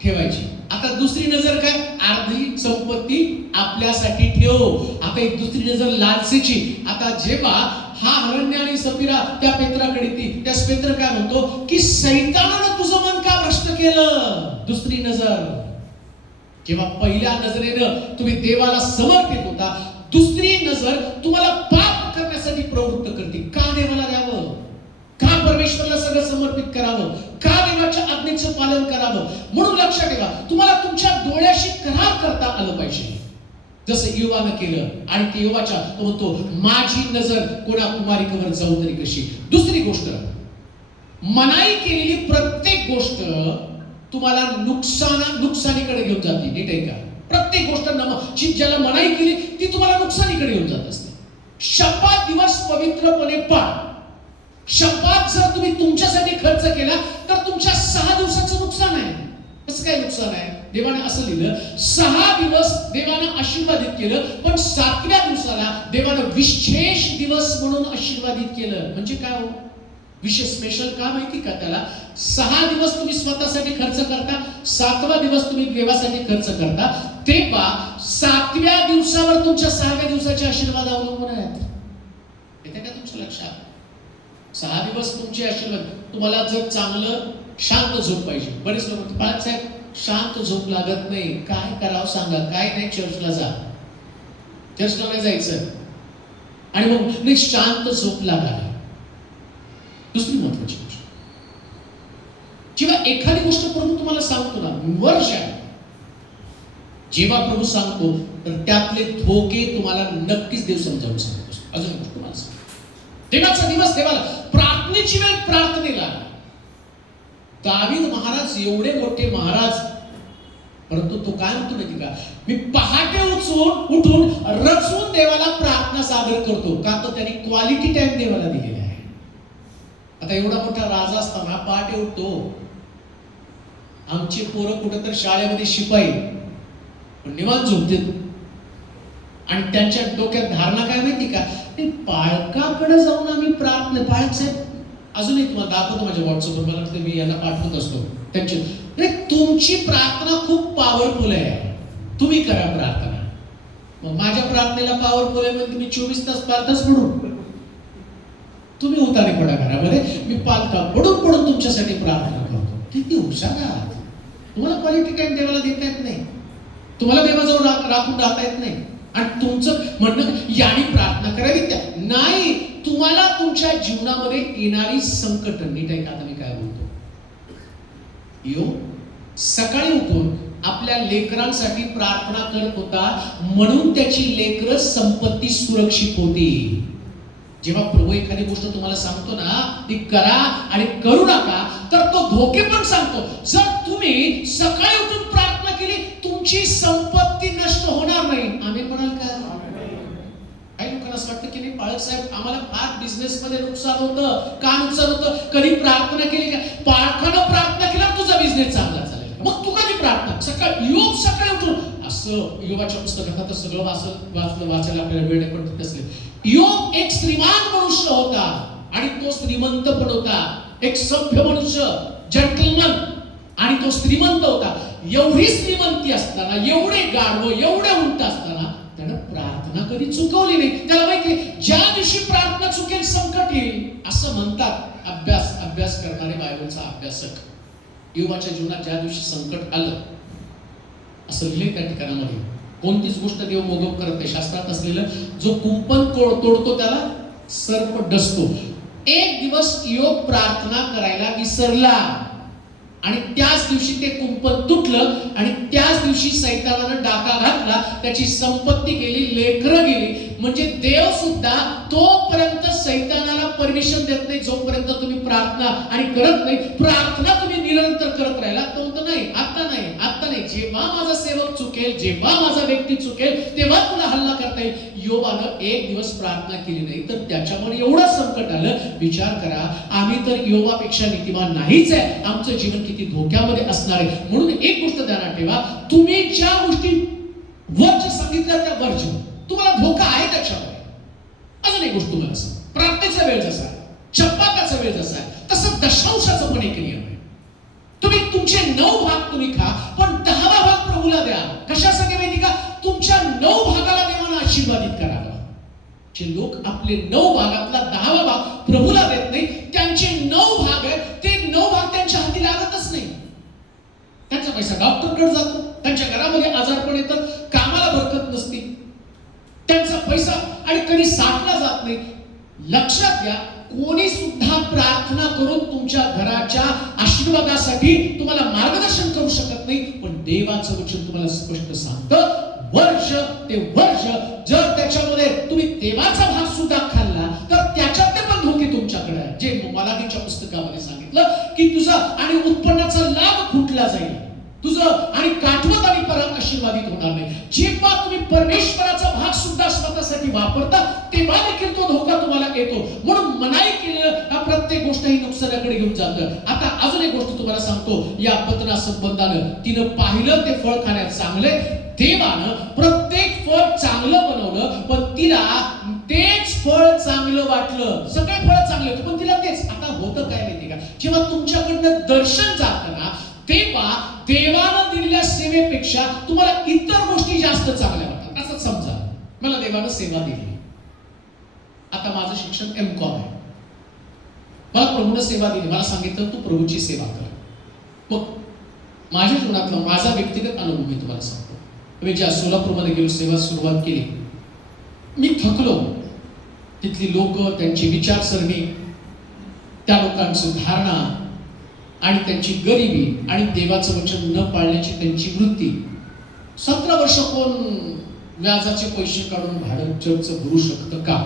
ठेवायची. आता दुसरी नजर काय? अर्धी संपत्ती आपल्यासाठी ठेव. आता एक दुसरी नजर लालसेची. आता जेव्हा हा हनन्या आणि सफीरा त्या पेत्राकडे येते, त्या पेत्र काय म्हणतो की सैतानानं तुझं मन का भ्रष्ट केलं? दुसरी नजर. जेव्हा पहिल्या नजरेनं तुम्ही देवाला समर्पित होता, दुसरी नजर तुम्हाला पाप करण्यासाठी प्रवृत्त करते. का देवाला द्यावं? का परमेश्वराला सगळं समर्पित करावं? का देवाच्या आज्ञेचं पालन करावं? म्हणून लक्षात ठेवा, तुम्हाला तुमच्या डोळ्याशी करार करता आलं पाहिजे, जसं योवानं केलं. आणि ते योवाच्या तो म्हणतो माझी नजर कोणा कुमारिकेवर जाऊ तरी कशी. दुसरी गोष्ट, मनाई केलेली प्रत्येक गोष्ट तुम्हाला नुकसानीकडे घेऊन जाते. नीट आहे का? प्रत्येक गोष्ट ज्याला मनाई केली ती तुम्हाला नुकसानीकडे घेऊन जात असते. शब्दात दिवस पवित्रपणे पाळ. शब्दात जर तुम्ही तुमच्यासाठी खर्च केला तर तुमच्या 6 दिवसाचं नुकसान आहे. कसं काय नुकसान आहे? देवाने असं लिहिलं, 6 दिवस देवानं आशीर्वादित केलं, पण 7व्या दिवसाला देवानं विशेष दिवस म्हणून आशीर्वादित केलं. म्हणजे काय हो? विशेष स्पेशल का माहिती का त्याला? 6 दिवस तुम्ही स्वतःसाठी खर्च करता, 7वा दिवस तुम्ही देवासाठी खर्च करता, तेव्हा 7व्या दिवसावर तुमच्या 6व्या दिवसाचे आशीर्वाद अवलंबून आहेत. येते का तुमच्या लक्षात? 6 दिवस तुमचे आशीर्वाद. तुम्हाला जर चांगलं शांत झोप पाहिजे. बरेच लोक म्हणतात बाळा साहेब शांत झोप लागत नाही, काय करावं सांगा. काय नाही, चर्चला जा. चर्चला नाही जायचं आणि मग नाही शांत झोप लागावी. दुसरी महत्वाची गोष्ट, जेव्हा एखादी गोष्ट प्रभू तुम्हाला सांगतो ना, वर्ष जेव्हा प्रभू सांगतो तर त्यातले धोके तुम्हाला नक्कीच देव समजावून सांगत असतो. अजून गोष्ट तुम्हाला सांगतो, देवाचा दिवस देवाला, प्रार्थनेची वेळ प्रार्थनेला. दावीद महाराज एवढे मोठे महाराज, परंतु तो काय म्हणतो माहिती का? मी पहाटे उठून रचून देवाला प्रार्थना सादर करतो. का? तर त्यांनी क्वालिटी टाइम देवाला दिलेला आहे. आता एवढा मोठा राजा असताना पहाटे उठतो. आमचे पोरं कुठं तर शाळेमध्ये शिपाई पण निवांत झोपतात आणि त्यांच्या डोक्यात धारणा काय माहिती का? पाळकाकडे जाऊन आम्ही प्रार्थना. पाळक साहेब अजूनही तुम्हाला दाखवतो माझ्या व्हॉट्सअपवर, मला वाटतं मी यांना पाठवत असतो त्यांची. तुमची प्रार्थना खूप पॉवरफुल आहे, तुम्ही करा प्रार्थना. मग माझ्या प्रार्थनेला पॉवरफुल आहे म्हणजे तुम्ही 24 तास पालताच पडून तुम्ही उतारे पडा घरामध्ये, मी पालता पडून तुमच्यासाठी प्रार्थना करतो. किती हुशार आहात. तुम्हाला क्वालिटी टाइम देवाला देता येत नाही, तुम्हाला देवाजवळ राखून राहता येत नाही. आणि तुमचं म्हणणं याने प्रार्थना करावी त्या नाही. तुम्हाला तुमच्या जीवनामध्ये येणारी संकट, नीट आहे का? आता मी काय बोलतो, सकाळी उठून आपल्या लेकरांसाठी प्रार्थना करत होता म्हणून त्याची लेकरं संपत्ती सुरक्षित होती. जेव्हा प्रभू एखादी गोष्ट तुम्हाला सांगतो ना, ती करा आणि करू नका, तर तो धोके पण सांगतो. जर तुम्ही सकाळी उठून प्रार्थना केली, तुमची संपत्ती नष्ट होणार नाही. आम्ही म्हणाल का? काही लोकांना असं वाटतं की नाही पाळक साहेब आम्हाला फार बिझनेस मध्ये नुकसान होतं. का नुकसान होतं? कधी प्रार्थना केली का? पाळकानं प्रार्थना केल्यावर तुझा बिझनेस चांगला चालेल. मग तू कधी प्रार्थना? सकाळी योग सकाळी उठून असं योगाच्या पुस्तकात आता सगळं वाचायला आपल्याला वेळ नाही, पण तसले योग एक श्रीमान मनुष्य होता आणि तो श्रीमंत पण होता. एक सभ्य मनुष्य, जेंटलमन, आणि तो श्रीमंत होता. एवढी श्रीमंती असताना, एवढे गाढव, एवढे उंट असताना त्यानं प्रार्थना कधी चुकवली नाही. त्याला माहिती ज्या दिवशी प्रार्थना चुकेल संकट येईल. असं म्हणतात अभ्यास करणारे बायबलचा अभ्यासक. योबाच्या जीवनात ज्या दिवशी संकट आलं, असं लिहिले त्या ठिकाणामध्ये, कोणतीच गोष्ट देव मोगम करत नाही. शास्त्रात असलेलं जो कुंपण तोडतो त्याला सर्प डसतो. एक दिवस योग प्रार्थना करायला विसरला आणि त्याच दिवशी ते कुंपण तुटलं आणि त्याच दिवशी सैतानानं डाका घातला. त्याची संपत्ती गेली, लेकरं गेली. म्हणजे देव सुद्धा तोपर्यंत सैतानाला परमिशन देत नाही जोपर्यंत तुम्ही प्रार्थना आणि करत नाही. प्रार्थना तुम्ही निरंतर करत राहिला तर नाही, आता नाही, जेव्हा माझा सेवक चुकेल, जेव्हा माझा व्यक्ती चुकेल, तेव्हा तुला हल्ला करता येईल. योबानं एक दिवस प्रार्थना केली नाही, तर त्याच्यावर एवढं संकट आलं. विचार करा, आम्ही तर योबापेक्षा नीतिमान नाहीच आहे. आमचं जीवन किती धोक्यामध्ये असणार आहे. म्हणून एक गोष्ट ध्यानात ठेवा, तुम्ही ज्या गोष्टी वर्ज सांगितल्या त्या वर्ज, तुम्हाला धोका आहे त्याच्यामध्ये. अजून एक गोष्ट तुम्हाला सांग, प्रार्थनेचा वेळ जसा आहे, शपथाचा वेळ जसा आहे, तसं दशांशाचं पण एक नियम आहे. तुम्ही तुमचे 9 भाग तुम्ही खा, पण 10वा भाग प्रभूला द्या. कशासाठी माहिती का? तुमच्या 9 भागाला देवानं आशीर्वादित करावं. जे लोक आपले 9 भागातला 10वा भाग प्रभूला देत नाही, त्यांचे 9 भाग आहे, ते 9 भाग त्यांच्या हाती लागतच नाही. त्यांचा पैसा डॉक्टरकडे जातो, त्यांच्या घरामध्ये आजारपण येतं, कामाला बरकत नसते, त्यांचा पैसा आणि कधी साठला जात नाही. लक्षात घ्या, कोणी सुद्धा प्रार्थना करून तुमच्या घराच्या आशीर्वादासाठी तुम्हाला मार्गदर्शन करू शकत नाही. पण देवाचं वचन तुम्हाला स्पष्ट सांगतं, वर्ष ते वर्ष जर त्याच्यामध्ये तुम्ही देवाचा भाग सुद्धा खाल्ला, तर त्याच्यातले पण धोके तुमच्याकडे आहे. जे मलाकीच्या पुस्तकामध्ये सांगितलं की तुझा आणि उत्पन्नाचा लाभ फुटला जाईल, तुझं आणि काठवत आणि पराग आशीर्वादित होणार नाही. जेव्हा तुम्ही परमेश्वराचा भाग सुद्धा स्वतःसाठी वापरता, तेव्हा देखील तो धोका तुम्हाला येतो. म्हणून मनाई केलेलं प्रत्येक गोष्ट ही नुकसानाकडे घेऊन जातं. आता अजून एक गोष्ट तुम्हाला सांगतो, या पत्रा संबंधानं तिनं पाहिलं ते फळ खाण्यात चांगले, देवानं प्रत्येक फळ चांगलं बनवलं, पण तिला तेच फळ चांगलं वाटलं. सगळे फळ चांगले होते, पण तिला तेच. आता होतं काय माहिती का, जेव्हा तुमच्याकडनं दर्शन जातं ना, तेव्हा देवानं दिलेल्या सेवेपेक्षा तुम्हाला इतर गोष्टी जास्त चांगल्या वाटतात. असं समजा, मला देवानं सेवा दिली, आता माझं शिक्षण M.Com आहे, मला प्रभूनं सेवा दिली, मला सांगितलं तू प्रभूची सेवा कर. मग माझ्या जीवनातला माझा व्यक्तिगत अनुभव मी तुम्हाला सांगतो. मी ज्या सोलापूरमध्ये गेलो, सेवा सुरुवात केली, मी थकलो. तिथली लोक, त्यांची विचारसरणी, त्या लोकांची धारणा आणि त्यांची गरिबी आणि देवाचं वचन न पाळण्याची त्यांची वृत्ती. 17 वर्ष कोण व्याजाचे पैसे काढून भाडं चर्च भरू शकतं का?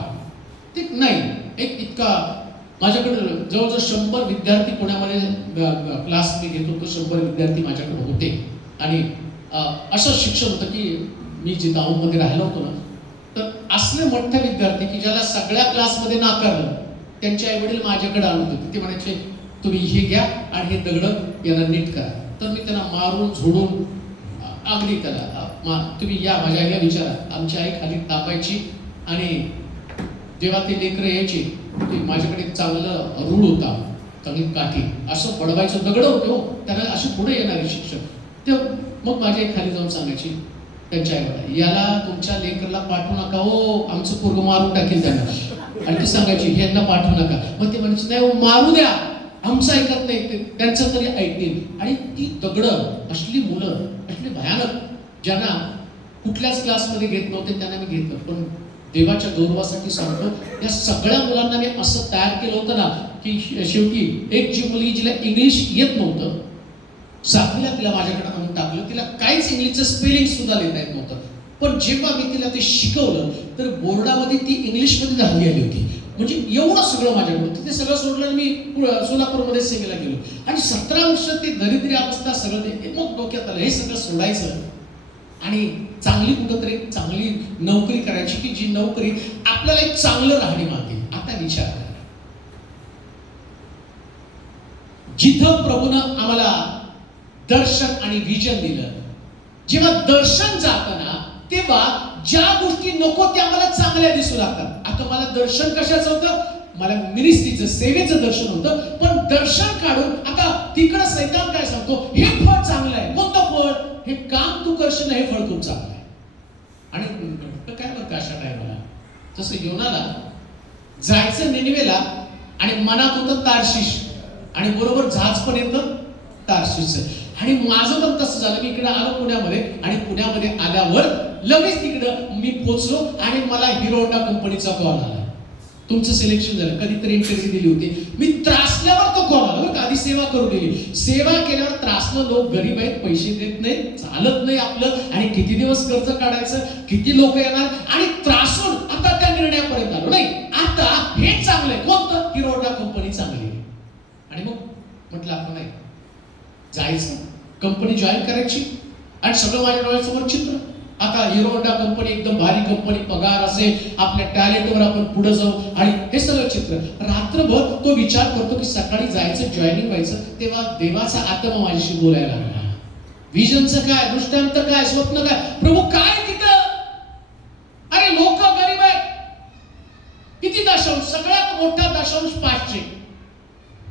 ते नाही. एक इतका माझ्याकडे जवळजवळ 100 विद्यार्थी पुण्यामध्ये क्लास मी घेतो, तो 100 विद्यार्थी माझ्याकडे होते. आणि असं शिक्षण होतं की मी जे दाऊदमध्ये राहिलो होतो ना, तर असले मोठे विद्यार्थी की ज्याला सगळ्या क्लासमध्ये नाकारलं, त्यांचे आई वडील माझ्याकडे आणत होते. ते म्हणायचे तुम्ही हे घ्या आणि हे दगड याला नीट करा. तर मी त्यांना मारून झोडून अगदी त्याला तुम्ही या माझ्या आईला विचारा. आमची आई खाली तापायची आणि जेव्हा ते लेकरं यायचे, ते माझ्याकडे चांगलं रूळ होता, चांगली काठी, असं पडवायचं, दगड होते हो, त्याला असे पुढे येणारे शिक्षक. ते मग माझी आई खाली जाऊन सांगायची त्यांच्या आईला, याला तुमच्या लेकरला पाठवू नका हो, आमचं पोरगं मारून टाकेल त्यांना. आणि ती सांगायची यांना पाठवू नका. मग ते म्हणायचे नाही मारू द्या, आमचं ऐकत नाही, त्यांचं तरी ऐकतील. आणि ती दगडं, असली मुलं, असली भयानक, ज्यांना कुठल्याच क्लासमध्ये घेत नव्हते त्यांना मी घेतलं. पण देवाच्या गौरवासाठी सांगतो, या सगळ्या मुलांना मी असं तयार केलं होतं ना की शेवटी एक जी मुलगी जिला इंग्लिश येत नव्हतं, 7वीला तिला माझ्याकडे आणून टाकलं. तिला काहीच इंग्लिशचं स्पेलिंग सुद्धा लिहिता येत नव्हतं. पण जेव्हा मी तिला ते शिकवलं, तर बोर्डामध्ये ती इंग्लिशमध्ये 10वी आली होती. म्हणजे एवढं सगळं माझ्याकडून. ते सगळं सोडलं, मी सोलापूरमध्ये सेवेला गेलो. आणि 17 वर्ष ते दरिद्री अवस्था सगळं ते मग डोक्यात आलं, हे सगळं सोडायचं आणि चांगली कुठंतरी चांगली नोकरी करायची, की जी नोकरी आपल्याला एक चांगलं राहणीमान देईल. आता विचार करा, जिथं प्रभूनं आम्हाला दर्शन आणि विजन दिलं, जेव्हा दर्शन जातं ना, तेव्हा ज्या गोष्टी नको त्या मला चांगल्या दिसू लागतात. आता मला दर्शन कशाचं होतं? मला मिनिस्ट्रीचं, सेवेचं दर्शन होतं. पण दर्शन काढून आता तिकडं सैतान काय सांगतो, हे फळ चांगलं आहे. कोणतं फळ? हे काम तू करशील ना, हे फळ खूप चांगलं आहे. आणि काय बरं अशा टायमाला, जसं योनाला जायचं निनिवेला आणि मनात होतं तार्शिश, आणि बरोबर जहाज पण येतं तार्शिशचं. आणि माझं पण तसं झालं. मी इकडे आलो पुण्यामध्ये, आणि पुण्यामध्ये आल्यावर लगेच तिकडं मी पोहोचलो आणि मला हिरो होंडा कंपनीचा कॉल आला, तुमचं सिलेक्शन झालं. कधीतरी इंटरव्ह्यू दिली होती मी, त्रासल्यावर तो कॉल आला. बरं, आधी सेवा करू दिली. सेवा केल्यावर त्रासलं, लोक गरीब आहेत, पैसे देत नाही, चालत नाही आपलं, आणि किती दिवस कर्ज काढायचं, किती लोक येणार, आणि त्रासून आता त्या निर्णयापर्यंत आलो. नाही, आता हे चांगलंय. कोणतं? हिरो होंडा कंपनी चांगली. आणि मग म्हटलं आपण नाही जायचं, कंपनी जॉईन करायची. आणि सगळं माझ्या डोळ्यासमोर चित्र. आता हिरो होंडा कंपनी एकदम भारी कंपनी, पगार असेल, आपल्या टॅलेंटवर आपण पुढे जाऊ आणि हे सगळं चित्र. रात्रभर तो विचार करतो की सकाळी जायचं, जॉईनिंग व्हायचं. तेव्हा देवाचा आत्मा माझ्याशी बोलायला लागला. विजनचं काय, दृष्टांत काय, स्वप्न काय, प्रभू काय तिथं? अरे लोक गरीब आहेत. किती दशांश? सगळ्यात मोठा दशांश 500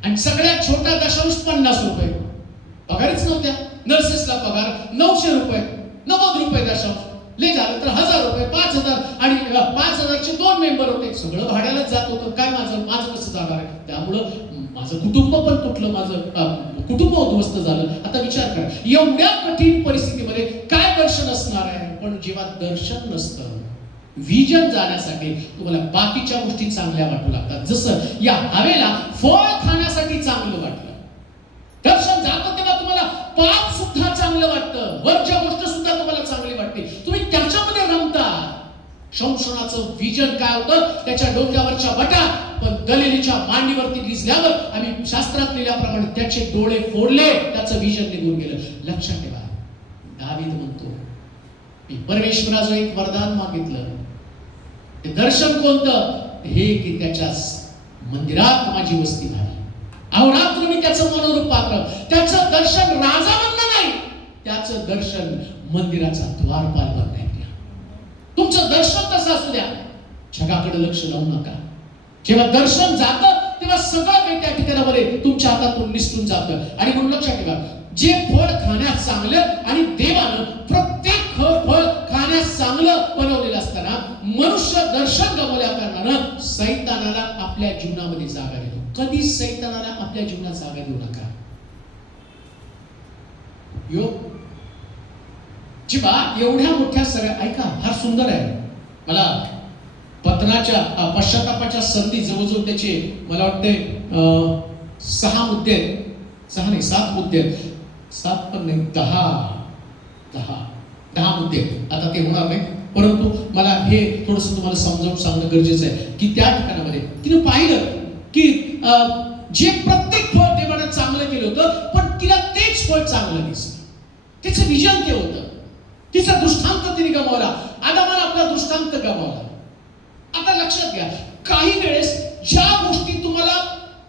आणि सगळ्यात छोटा दशांश 50 रुपये. पगारच नव्हत्या. नर्सेसला पगार 900 रुपये, 90 रुपये दशांश. लय झालं तर 1000 रुपये, 5000 आणि 5000चे 2 मेंबर होते. सगळं भाड्यालाच जात होतं. काय माझं कसं जाणार आहे? त्यामुळं माझं कुटुंब पण तुटलं, माझं कुटुंब उद्ध्वस्त झालं. आता विचार करा, एवढ्या कठीण परिस्थितीमध्ये काय दर्शन असणार आहे? पण जेव्हा दर्शन नसतं, विजन जाण्यासाठी तुम्हाला बाकीच्या गोष्टी चांगल्या वाटू लागतात. जसं या हवेला फळ खाण्यासाठी चांगलं वाटलं, दर्शन जातं तेव्हा तुम्हाला पाप सुद्धा चांगलं वाटतं, वरच्या गोष्ट सुद्धा तुम्हाला चांगली वाटते, तुम्ही त्याच्यामध्ये रमता. शमशोनाचं विजन काय होतं? त्याच्या डोक्यावरच्या वटा पण गलिलीच्या मांडीवरती दिसल्यावर आम्ही शास्त्रात लिहिल्याप्रमाणे त्याचे डोळे फोडले, त्याचं विजन निघून गेलं. लक्षात ठेवा, दावीद म्हणतो मी परमेश्वराचं एक वरदान मागितलं. ते दर्शन कोणतं? हे की त्याच्या मंदिरात माझी वस्ती व्हावी. अहोरात्र मी त्याचं मनोरूप पात्र. त्याचं दर्शन राजा बनणं नाही, त्याचं दर्शन मंदिराचा द्वारपाल बनणं आहे. तुमचं दर्शन तसं असू द्या, जगाकडे लक्ष लावू नका. जेव्हा दर्शन जातं तेव्हा सगळं काही त्या ठिकाणामध्ये तुमच्या हातातून निसटून जातं. आणि म्हणून लक्षात ठेवा, जे फळ खाण्यास चांगलं आणि देवानं प्रत्येक फळ खाण्यास चांगलं बनवलेलं असताना मनुष्य दर्शन गमावल्या कारणानं सैतानाला आपल्या जीवनामध्ये जागा देतो. कधी सैतानाला आपल्या जीवनात जागा देऊ नका. जेव्हा एवढ्या मोठ्या सगळ्या, ऐका फार सुंदर आहे. मला पतनाच्या पश्चातापाच्या संधी जवळजवळ त्याचे मला वाटते 6 मुद्दे, 6 नाही 7 मुद्दे, 7 पण नाही 10 मुद्दे. आता ते होणार नाही, परंतु मला हे थोडस तुम्हाला समजावून सांगणं गरजेचं आहे की त्या ठिकाणामध्ये तिने पाहिलं की जे प्रत्येक फळ देवाने चांगलं केलं होतं, पण तिला तेच फळ चांगलं दिसलं. तिचं विजन ते होतं. तिचा दृष्टांत तिने गमावला. आदामाने आपला दृष्टांत गमावला. आता लक्षात घ्या, काही वेळेस ज्या गोष्टी तुम्हाला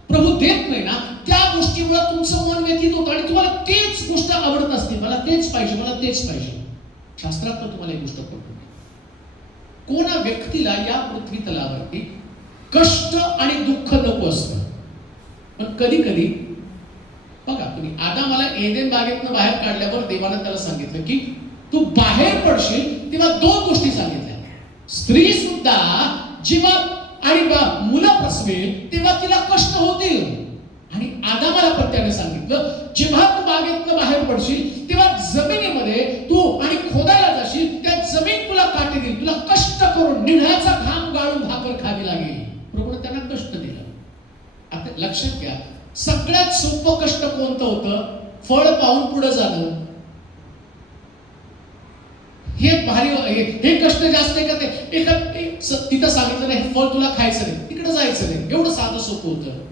प्रभू देत नाही ना, त्या गोष्टीमुळे तुमचं मन व्यथित होतं आणि तुम्हाला तेच गोष्ट आवडत असते. मला तेच पाहिजे, मला तेच पाहिजे. शास्त्रात तुम्हाला एक गोष्ट पडते, कोणा व्यक्तीला या पृथ्वी तलावरती कष्ट आणि दुःख नको असतं. पण कधी कधी बघा, तुम्ही आदामाला एदेन बागेतनं बाहेर काढल्यावर देवानं त्याला सांगितलं की तू बाहेर पडशील, तेव्हा 2 गोष्टी सांगितल्या. स्त्री सुद्धा जेव्हा आणि मुलं प्रसवेल तेव्हा तिला कष्ट होतील. आणि आदामाला पण त्याने सांगितलं, जेव्हा तू बागेतनं बाहेर पडशील तेव्हा जमिनीमध्ये तू आणि खोदायला जाशील, त्या जमीन तुला काटे देईल, तुला कष्ट करून निढळाचा घाम गाळून भाकर खावी लागेल. प्रभूने त्यांना कष्ट दिलं. आता लक्षात घ्या, सगळ्यात सोपं कष्ट कोणतं होतं? फळ पाहून पुढे जाणं. हे भारी, हे कष्ट जास्त आहे का? ते तिथं सांगितलं नाही फळ तुला खायचं नाही, तिकडे जायचं नाही, एवढं साधं सोपं होतं.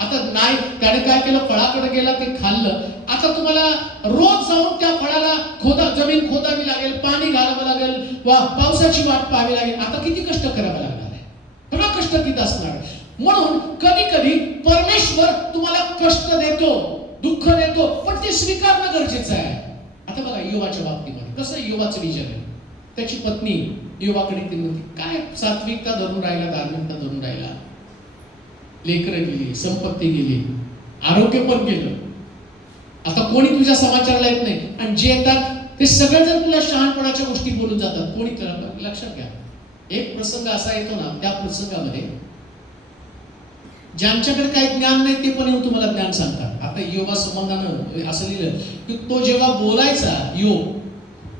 आता नाही, त्याने काय केलं? फळाकडे गेला, ते खाल्लं. आता तुम्हाला रोज जाऊन त्या फळाला जमीन खोदावी लागेल, पाणी घालावं लागेल, पावसाची वाट पाहावी लागेल. आता किती कष्ट करावं लागणार आहे? सगळं कष्ट तिथं असणार. म्हणून कधी कधी परमेश्वर तुम्हाला कष्ट देतो, दुःख देतो, पण ते स्वीकारणं गरजेचं आहे. आता बघा, योबाच्या बाबतीमध्ये कसं योबाचं विजन आहे. त्याची पत्नी योबाकडे ती म्हणते, काय सात्विकता धरून राहिला, धार्मिकता धरून राहिला, लेकरं गेली, संपत्ती गेली, आरोग्य पण गेलं. आता कोणी तुझ्या समाचाराला येत नाही, आणि जे येतात ते सगळेजण तुला शहाणपणाच्या गोष्टी बोलून जातात. कोणी तुला, लक्षात घ्या, एक प्रसंग असा येतो ना, त्या प्रसंगामध्ये ज्यांच्याकडे काही ज्ञान नाही ते पण येऊन तुम्हाला ज्ञान सांगतात. आता योबा संबंधानं असं लिहिलं की तो जेव्हा बोलायचा योग,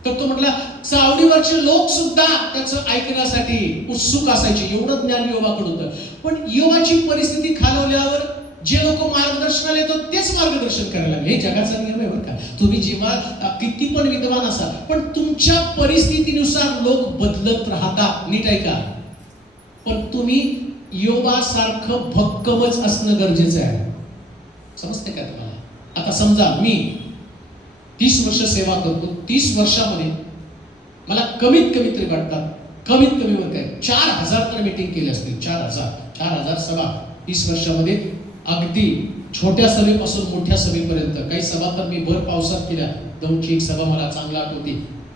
तर तो म्हटला चावडीवरचे लोक सुद्धा त्याचं ऐकण्यासाठी उत्सुक असायचे, एवढं ज्ञान योबाकडे होतं. पण योबाची परिस्थिती खालवल्यावर जे लोक मार्गदर्शनाला येतात तेच मार्गदर्शन करायला लागले. हे जगाचा नियम आहे बरं का. तुम्ही जेव्हा किती पण विद्वान असाल, पण तुमच्या परिस्थितीनुसार लोक बदलत राहतात. नीट ऐका. पण तुम्ही योबासारखं भक्कमच असणं गरजेचं आहे. समजते का तुम्हाला? आता समजा मी 30 वर्ष सेवा करतो. 30 वर्षामध्ये मला कमीत कमी तरी वाटतात, कमीत कमी वर काय 4000 तर मीटिंग केली असतील. 4000 सभा 30 वर्षामध्ये, अगदी छोट्या सभेपासून मोठ्या सभेपर्यंत. काही सभा तर मी भर पावसात केल्या. दौंडची एक सभा मला चांगला आठवते.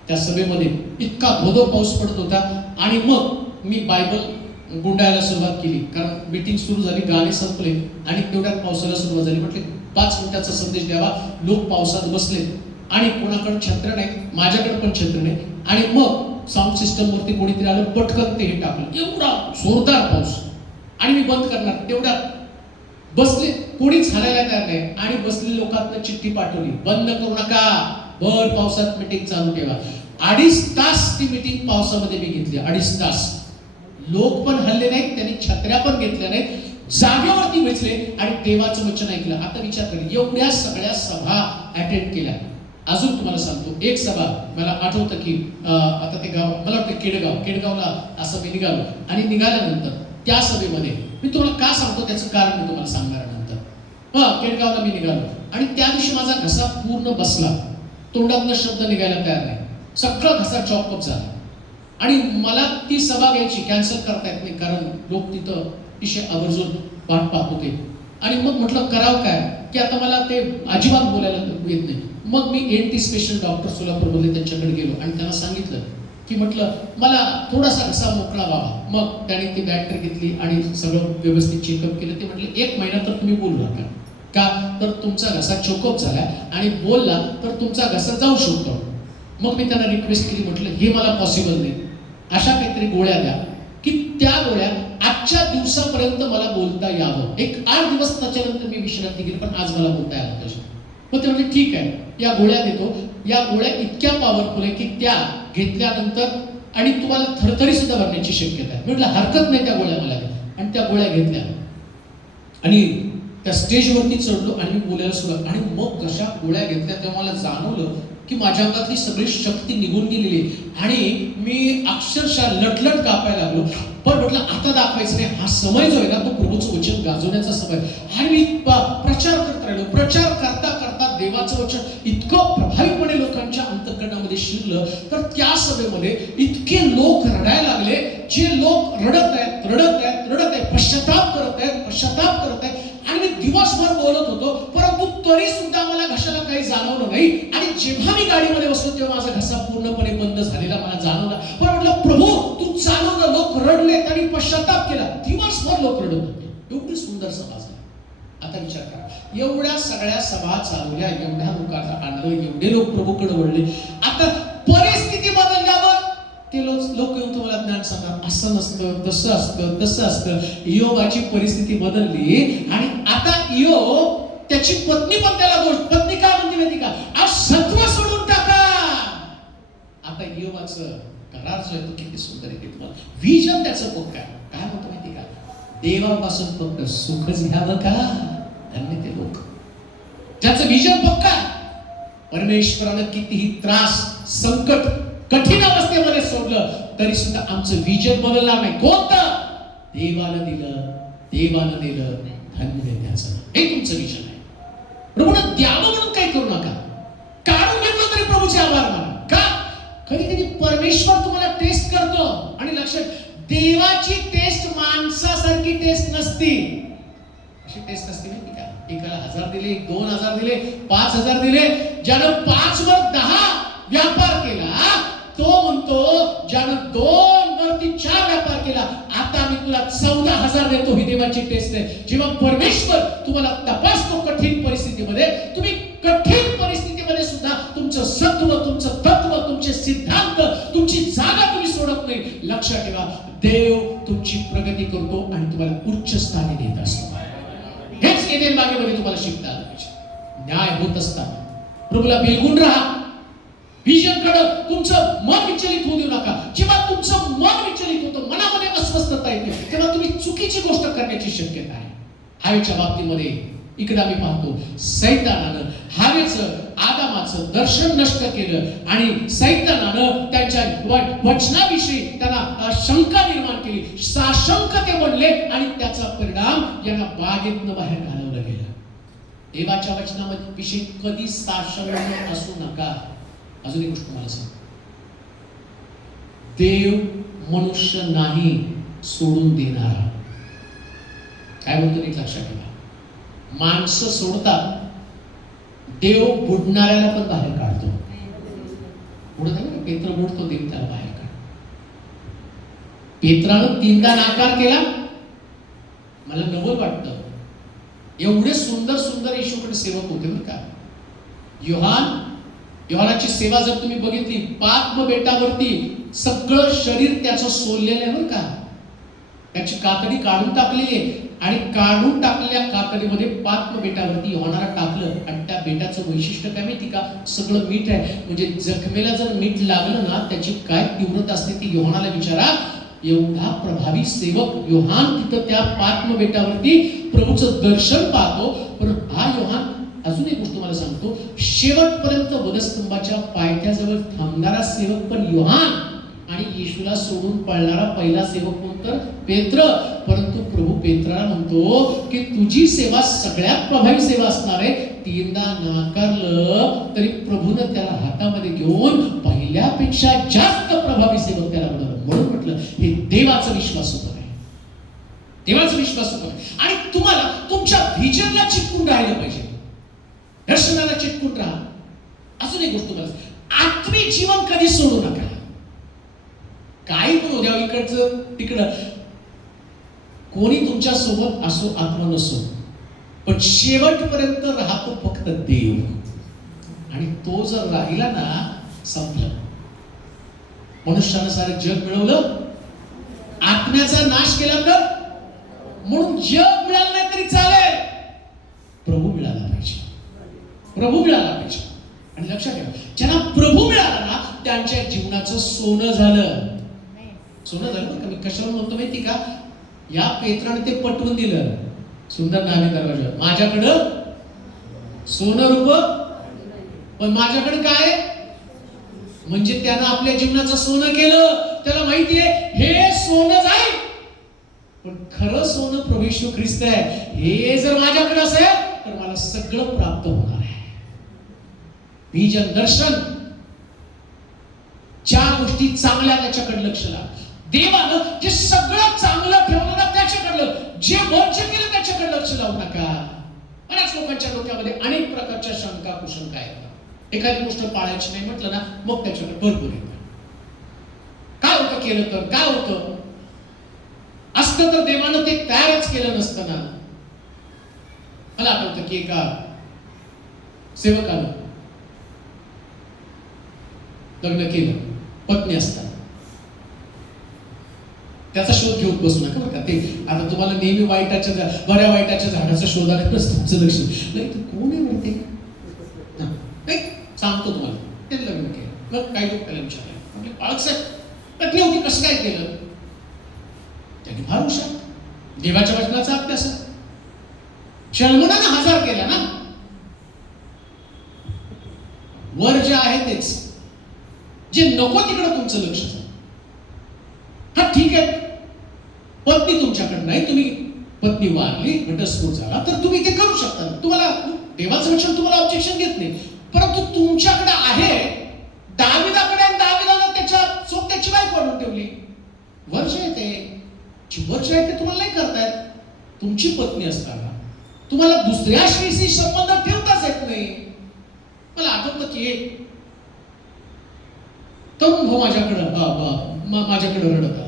त्या सभेमध्ये इतका धोधो पाऊस पडत होता आणि मग मी बायबल गुंडाळायला सुरुवात केली. कारण मीटिंग सुरू झाली, गाणे संपले आणि तेवढ्यात पावसाला सुरुवात झाली. म्हटले 5 मिनिटाचा संदेश द्यावा. लोक पावसात बसले आणि कोणाकडे छत्र नाही, माझ्याकडे पण छत्र नाही. आणि मग साऊंड सिस्टम वरती कोणीतरी आलं, पटकन ते हे टाकलं. एवढा जोरदार पाऊस आणि मी बंद करणार. तेवढ्यात बसले, कोणीच हलायला तयार नाही आणि बसलेल्या लोकांना चिठ्ठी पाठवली, बंद करू नका, भर पावसात मीटिंग चालू ठेवा. 2.5 तास ती मीटिंग पावसामध्ये मी घेतली. 2.5 तास. लोक पण हल्ले नाहीत, त्यांनी छत्र्या पण घेतल्या नाहीत, जागेवरती बसले आणि देवाचं वचन ऐकलं. आता विचार करा, एवढ्या सगळ्या सभा अटेंड केल्या. अजून तुम्हाला सांगतो, एक सभा मला आठवतं की आता ते गाव, मला वाटतं केडगावला असं मी निघालो. आणि निघाल्यानंतर त्या सभेमध्ये मी तुम्हाला का सांगतो त्याचं कारण मी तुम्हाला सांगणार नंतर. केडगावला मी निघालो आणि त्या दिवशी माझा घसा पूर्ण बसला, तोंडातनं शब्द निघायला तयार नाही, सगळं घसा चॉकअप झाला. आणि मला ती सभा घ्यायची, कॅन्सल करता येत नाही कारण लोक तिथं अतिशय आवर्जून वाट पाहत होते. आणि मग म्हटलं करावं काय, की आता मला ते अजिबात बोलायला येत नाही. मग मी ENT स्पेशल डॉक्टर सोलापूरमध्ये त्यांच्याकडे गेलो आणि त्यांना सांगितलं की म्हटलं मला थोडासा घसा मोकळा व्हावा. मग त्याने ती बॅग घेतली आणि सगळं व्यवस्थित चेकअप केलं. ते म्हटले 1 महिना तर तुम्ही बोलू नका, का तर तुमचा घसा चोकअप झाला आणि बोलला तर तुमचा घसा जाऊ शकतो. मग मी त्यांना रिक्वेस्ट केली, म्हटलं हे मला पॉसिबल नाही, अशा काहीतरी गोळ्या द्या की त्या गोळ्या आजच्या दिवसापर्यंत मला बोलता यावं. एक 8 दिवस त्याच्यानंतर मी विश्रांती घेतली, पण आज मला बोलता यावं तशी. मग ते म्हटले ठीक आहे, या गोळ्या देतो. या गोळ्या इतक्या पॉवरफुल आहे की त्या घेतल्यानंतर आणि तुम्हाला थरथरी सुद्धा भरण्याची शक्यता आहे. म्हटलं हरकत नाही, त्या गोळ्या मला द्या. आणि त्या गोळ्या घेतल्या आणि त्या स्टेजवरती चढलो आणि मी बोलायला सुरुवात. आणि मग कशा गोळ्या घेतल्या तेव्हा मला जाणवलं की माझ्या अंगातली सगळी शक्ती निघून गेलेली आणि मी अक्षरशः लटलट कापायला लागलो. पण म्हटलं आता दाखवायचं नाही, हा समय जो आहे ना तो प्रभूचं वचन गाजवण्याचा समय. आणि मी प्रचार करत राहिलो. प्रचार करता करता देवाचं वचन इतकं प्रभावीपणे लोकांच्या अंतःकरणामध्ये शिरलं तर त्या सभेमध्ये इतके लोक रडायला लागले. जे लोक रडत आहेत, पश्चाताप करत आहेत. आणि मी दिवसभर बोलत होतो, परंतु तरी सुद्धा मला घशाला काही जाणवलं नाही. आणि जेव्हा मी गाडीमध्ये बसलो तेव्हा माझा घसा पूर्णपणे बंद झालेला मला जाणवला. पण म्हटलं प्रभू तू चालवलं, लोक रडलेत आणि पश्चाताप केला. दिवसभर लोक रडत होते. एवढी सुंदर सभा झाली. आता विचार करा, एवढ्या सगळ्या सभा चालवल्या, एवढ्या लोकांना आणलं, एवढे लोक प्रभूकडे वळले. आता परिस्थिती बदलल्यावर ते लोक येऊन तुम्हाला ज्ञान सांगतात, असं नसतं, तसं असतं. इयोबाची परिस्थिती बदलली आणि आता इयोब, त्याची पत्नी पण त्याला दोष. पत्नी काय म्हणते माहिती का, आज सत्व सोडून टाका. आता इयोबाचं करार जो आहे तो किती सुंदर आहे. तुम्हाला विजन त्याचं पक्का काय म्हणतो माहिती का, देवापासून फक्त सुखच घ्यावं का. धन्य ते लोक ज्याचं विजन पक्का. परमेश्वरानं कितीही त्रास, संकट, कठीण अवस्थेमध्ये सोडलं तरी सुद्धा आमचं विजन बदलणार नाही. कोणतं, देवानं दिलं, धन्य त्याचं. हे तुमचं विजन आहे. प्रभूनं द्यावं म्हणून काही करू नका. काढून घेतलं तरी प्रभूचे आभार माना. का, कधी कधी परमेश्वर तुम्हाला टेस्ट करतो. आणि लक्षात, देवाची टेस्ट माणसासारखी टेस्ट नसती. अशी टेस्ट असते माहिती का, एकाला 1000 दिले, 2000 दिले, 5000 दिले. ज्यानं 5 वर 10 व्यापार केला तो म्हणतो, ज्यानं 2 वरती 4 व्यापार केला, आता मी तुला 14,000 देतो. ही देवाची टेस्ट आहे. जेव्हा परमेश्वर तुम्हाला तपासतो कठीण परिस्थितीमध्ये, तुम्ही कठीण परिस्थितीमध्ये सुद्धा तुमचं सत्व, तुमचं तत्व, तुमचे सिद्धांत, तुमची जागा तुम्ही सोडत नाही. लक्षात ठेवा, देव तुमची प्रगती करतो आणि तुम्हाला उच्च स्थानी देत असतो. हेच एदेन बागेमध्ये तुम्हाला शिकता आलं पाहिजे. न्याय होत असताना प्रभूला बिलगून राहा. विजन कडे तुमचं मन विचलित होऊ देऊ नका. जेव्हा तुमचं मन विचलित होतं, मनामध्ये अस्वस्थता येते, तेव्हा तुम्ही चुकीची गोष्ट करण्याची शक्यता आहे. हावेच्या बाबतीमध्ये इकडे आम्ही पाहतो, सैतानानं हावेचं, आदामाचं दर्शन नष्ट केलं आणि सैतानानं त्यांच्या वचनाविषयी त्यांना शंका निर्माण केली. साशंक ते बनले आणि त्याचा परिणाम यांना बागेतनं बाहेर घालवलं गेलं. देवाच्या वचनामध्ये विषयी कधी साशंक असू नका. अजून एक गोष्ट मला सांग, देव मनुष्य नाही सोडून देणारा. काय म्हणतो नीट लक्षात ठेवा. माणसं सोडतात, देव बुडणाऱ्याला पण बाहेर काढतो. बुडत आहे ना, पेत्र बुडतो, देव त्याला बाहेर काढतो. पेत्रानं 3दा नाकार केला. मला नवल वाटतं, एवढे सुंदर सुंदर येशूकडे सेवक होते बरं का. योहानाची सेवा जर तुम्ही बघितली, पात्म बेटावरती सगळं शरीर त्याचं सोललेलं आहे बरं का. त्याची कातडी काढून टाकलेली आहे आणि काढून टाकलेल्या कातडीमध्ये पात्म बेटावरती योहानाला टाकलं. आणि त्या बेटाचं वैशिष्ट्य काय माहिती का, सगळं मीठ आहे. म्हणजे जखमेला जर मीठ लागलं ना, त्याची काय तीव्रता असते ती योहानाला विचारा. एवढा प्रभावी सेवक योहान तिथं त्या पात्म बेटावरती प्रभूचं दर्शन पाहतो. पण हा योहान, अजून एक गोष्ट मला सांगतो, शेवटपर्यंत वधस्तंभाच्या पायथ्याजवळ थांबणारा सेवक पण योहान, आणि येशूला सोडून पळणारा पहिला सेवक कोणतर पेत्र. परंतु प्रभू पेत्राला म्हणतो की तुझी सेवा सगळ्यात प्रभावी सेवा असणार आहे. 3दा नाकारलं तरी प्रभूनं त्याला हातामध्ये घेऊन पहिल्यापेक्षा जास्त प्रभावी सेवक त्याला बनवलं. म्हणून म्हटलं हे देवाचं विश्वास आहे, देवाचं विश्वास आहे. आणि तुम्हाला तुमच्या व्हिजनला चिटकून राहिलं पाहिजे, दर्शनाला चिटकून राहा. अजून एक गोष्ट मला, आत्मिक जीवन कधी सोडू नका. काही पण उद्या इकडचं तिकडं कोणी तुमच्या सोबत असो अथवा नसो, पण शेवटपर्यंत राहतो फक्त देव. आणि तो जर राहिला ना, संपलं. मनुष्यानं सारं जग मिळवलं, आत्म्याचा नाश केला तर. म्हणून जग मिळालं नाही तरी चालेल, प्रभू मिळाला पाहिजे, प्रभू मिळाला पाहिजे. आणि लक्षात ठेवा, ज्यांना प्रभू मिळाला ना, त्यांच्या जीवनाचं सोनं झालं. सोनं झालं बरं का. मी कशावर म्हणतो माहिती का, या पेत्राने ते पटवून दिलं. सुंदर नावे दरवाजा, माझ्याकडं सोनं रूप पण माझ्याकडे काय, म्हणजे त्यानं आपल्या जीवनाचं सोनं केलं. त्याला माहिती आहे हे सोनं जाईल, पण खरं सोनं प्रभू येशू ख्रिस्त आहे. हे जर माझ्याकडे असेल तर मला सगळं प्राप्त होणार आहे. विजन, दर्शन, ज्या गोष्टी चांगल्या त्याच्याकडे लक्ष लावा. देवानं जे सगळं चांगलं ठेवलं ना त्याच्याकडलं, जे वर्ज्य केलं त्याच्याकडे लक्ष लावू नका. बऱ्याच लोकांच्या डोक्यामध्ये अनेक प्रकारच्या शंका कुशंका आहेत. एखादी गोष्ट पाळायची नाही म्हटलं ना, मग त्याच्याकडे भरपूर येतात. काय होतं केलं तर, काय होतं असतं तर देवानं ते तयारच केलं नसतं ना. मला आठवतं की एका सेवकानं लग्न केलं, पत्नी असतात. त्याचा शोध घेऊन बसू नका बरं का. ते आता तुम्हाला नेहमी बऱ्या वाईटाच्या झाडाचा शोध आल्यावरच तुमचं लक्ष नाही तर कोण आहे म्हणते नाही, सांगतो तुम्हाला. ते लग्न केलं, मग काही लोक त्याला विचारले, म्हणजे बाळक साहेब पत्नी होती कसं काय केलं. त्यांनी फार हुशार, देवाच्या वचनाचा अभ्यास, जन्मनानं 1000 केला ना. वर जे आहे तेच, जे नको तिकडे तुमचं लक्ष जातं. हा ठीक आहे, पत्नी तुमच्याकडे नाही, तुम्ही पत्नी वारली, घटस्फोट झाला तर तुम्ही ते करू शकता. तुम्हाला देवाचं वचन तुम्हाला ऑब्जेक्शन घेत नाही. परंतु तुमच्याकडे आहे, दाविदाकडे, आणि दाविदानं त्याच्या सोबत्याची बायको आणून ठेवली. वर्ष आहे ते, वर्ष आहे ते तुम्हाला नाही करतायत. तुमची पत्नी असताना तुम्हाला दुसऱ्या स्त्रीशी संबंध ठेवताच येत नाही. मला आठवतं की एक तरुण भाऊ माझ्याकडे रडत आला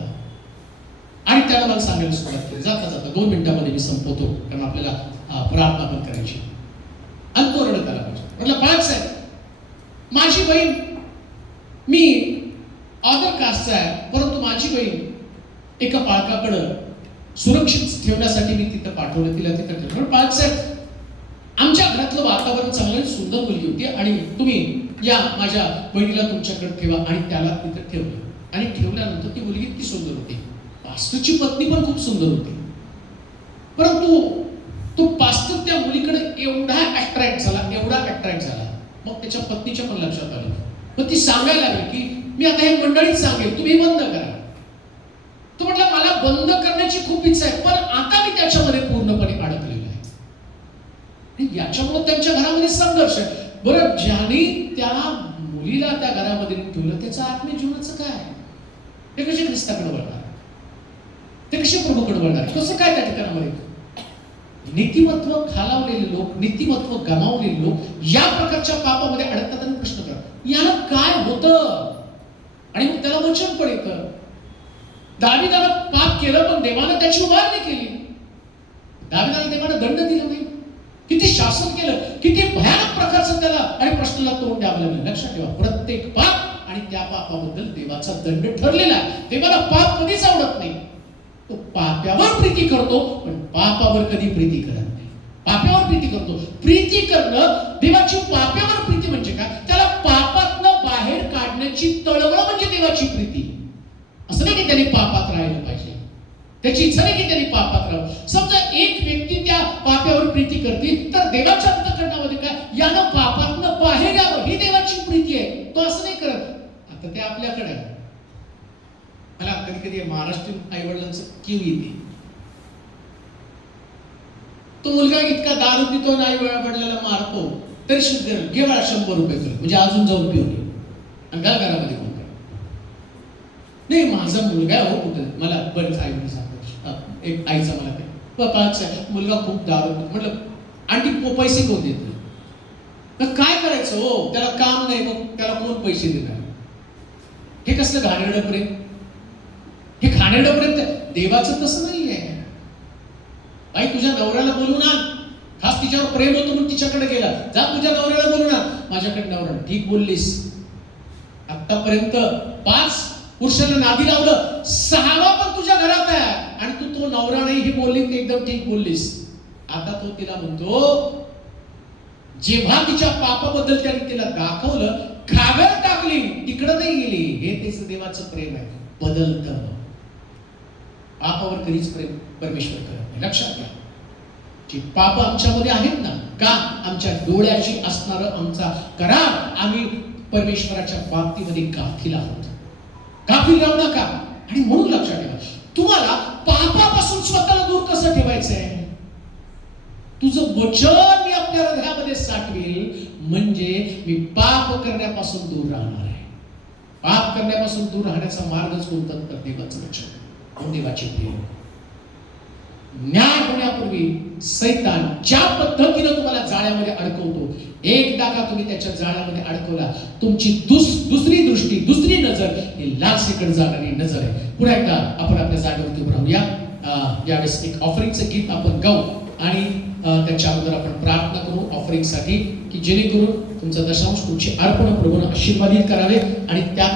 आणि त्याला मला सांगायला सुरुवात केली. जाता जाता 2 मिनिटांमध्ये मी संपवतो, कारण आपल्याला प्रार्थना पण करायची. आणि तो रडत आला पाहिजे. म्हटलं बाळक साहेब, माझी बहीण, मी अदर कास्टचा आहे, परंतु माझी बहीण एका पालकाकडं सुरक्षित ठेवण्यासाठी मी तिथं पाठवलं, तिला तिथं ठेवलं. बाळक साहेब, आमच्या घरातलं वातावरण चांगलं, सुंदर मुलगी होती आणि तुम्ही या माझ्या बहिणीला तुमच्याकडे ठेवा. आणि त्याला तिथं ठेवलं. आणि ठेवल्यानंतर ती मुलगी इतकी सुंदर होती, पास्टरची पत्नी पण खूप सुंदर होती. परंतु तो पास्टर त्या मुलीकडे एवढा अट्रॅक्ट झाला, मग त्याच्या पत्नीच्या पण लक्षात आलं. मग ती सांगायला लागली की मी आता हे मंडळीत सांगेल, तुम्ही बंद करा. तो म्हटलं मला बंद करण्याची खूप इच्छा आहे, पण आता मी त्याच्यामध्ये पूर्णपणे अडकलेलो आहे. याच्यामुळे त्यांच्या घरामध्ये संघर्ष आहे. बरं, ज्याने त्या मुलीला त्या घरामध्ये ठेवलं त्याचं आत्मीय जीवनाचं काय? ते कसे ख्रिस्ताकडे वळणार? ते कसे प्रभूकडे वळणार? कसं काय त्या ठिकाणामध्ये? नीतिमत्व खालावलेले लोक, नीतिमत्व गमावलेले लोक या प्रकारच्या पापामध्ये अडकतात आणि प्रश्न करतात याला काय होतं, आणि मग त्याला वचन पण येतं. दाविदाला पाप केलं पण देवानं त्याची उभारणी केली. दाविदाला देवानं दंड दिला नाही. किती शासन केलं, किती भयानक प्रकारचं त्याला आणि प्रश्नाला तोंड द्यावं लागलं. लक्षात ठेवा, प्रत्येक पाप आणि त्या पापाबद्दल देवाचा दंड ठरलेला आहे. देवाला पाप कधीच आवडत नाही. तो पाप्यावर प्रीती करतो पण पापावर कधी प्रीती करत नाही. पाप्यावर प्रीती करतो. प्रीती करणं, देवाची पाप्यावर प्रीती म्हणजे काय? त्याला पापातनं बाहेर काढण्याची तळमळ म्हणजे देवाची प्रीती. असं नाही की त्यांनी पापात राहायला पाहिजे, त्याची इच्छा नाही की त्यांनी पापात राहावं. समजा एक व्यक्ती त्या पाप्यावर प्रीती करते तर देवाच्या अंतःकरणामध्ये काय? यानं पापातनं बाहेर यावं ही देवाची प्रीती आहे. तो असं नाही करत. आता ते आपल्याकडे आहे. मला कधी कधी महाराष्ट्रीयन आई वडिलांचं कीव येते. तो मुलगा इतका दारू पितो आणि आई वडिलांना मारतो तरी शुद्ध घे मला 100 रुपये कर, म्हणजे अजून जाऊन पिऊन ये आणि घरामध्ये कोण कर. नाही, माझा मुलगा हो कुठं, मला बरेच आई वडील सांगतात. एक आईचा मला काय पप्पाचा मुलगा खूप दारू पितो. म्हटलं आंटी पैसे कोण देत नाही? मग काय करायचं हो, त्याला काम नाही, मग त्याला कोण पैसे देणार? हे कसलं घाणेरडं प्रेम, हे घाणेरडं प्रेम. देवाचं तसं नाहीये. बाई तुझ्या नवऱ्याला बोलून आण, खास तिच्यावर प्रेम होतं म्हणून तिच्याकडे गेला, जा तुझ्या नवऱ्याला बोलून आण. माझ्याकडे नवरा, ठीक बोललीस. आतापर्यंत 5 पुरुषांना नादी लावलं, 6वा पण तुझ्या घरात आहे आणि तू तो नवरा नाही ही बोलली ते एकदम ठीक बोललीस. आता तो तिला म्हणतो, जेव्हा तिच्या पापाबद्दल त्याने तिला दाखवलं, घागर टाकली, तिकडं नाही गेली. हे त्याचं देवाचं प्रेम आहे. बदलतं. पापावर कधीच प्रेम परमेश्वर करत नाही. लक्षात घ्या, जी पाप आमच्यामध्ये आहेत ना, का आमच्या डोळ्याशी असणार आमचा करार, आम्ही परमेश्वराच्या बाबतीमध्ये गाफील आहोत. गाफील राहू नका. आणि म्हणून लक्षात ठेवा, तुम्हाला पापापासून स्वतःला दूर कसं ठेवायचंय? तुझं वचन मी आपल्या हृदयामध्ये साठवेल, म्हणजे मी पाप करण्यापासून दूर राहणार आहे. पाप करण्यापासून दूर राहण्याचा मार्गच कोणता? तर देवाचं वचन, देवाचे प्रेम. न्याय होण्यापूर्वी सैतान ज्या पद्धतीने तुम्हाला जाळ्यामध्ये अडकवतो, एकदा का तुम्ही त्याच्या जाळ्यामध्ये अडकवला, तुमची दुसरी दृष्टी, दुसरी नजर ही लालसेकडे जाणारी नजर आहे. पुन्हा एकदा आपण आपल्या जागेवरती उभं राहूया. यावेळेस एक ऑफरिंगचं गीत आपण गाऊ आणि त्याच्या अगोदर आपण प्रार्थना करू ऑफरिंगसाठी, की जेणेकरून तुमचा दशांश, तुमची अर्पण प्रभूने आशीर्वादित करावे आणि त्या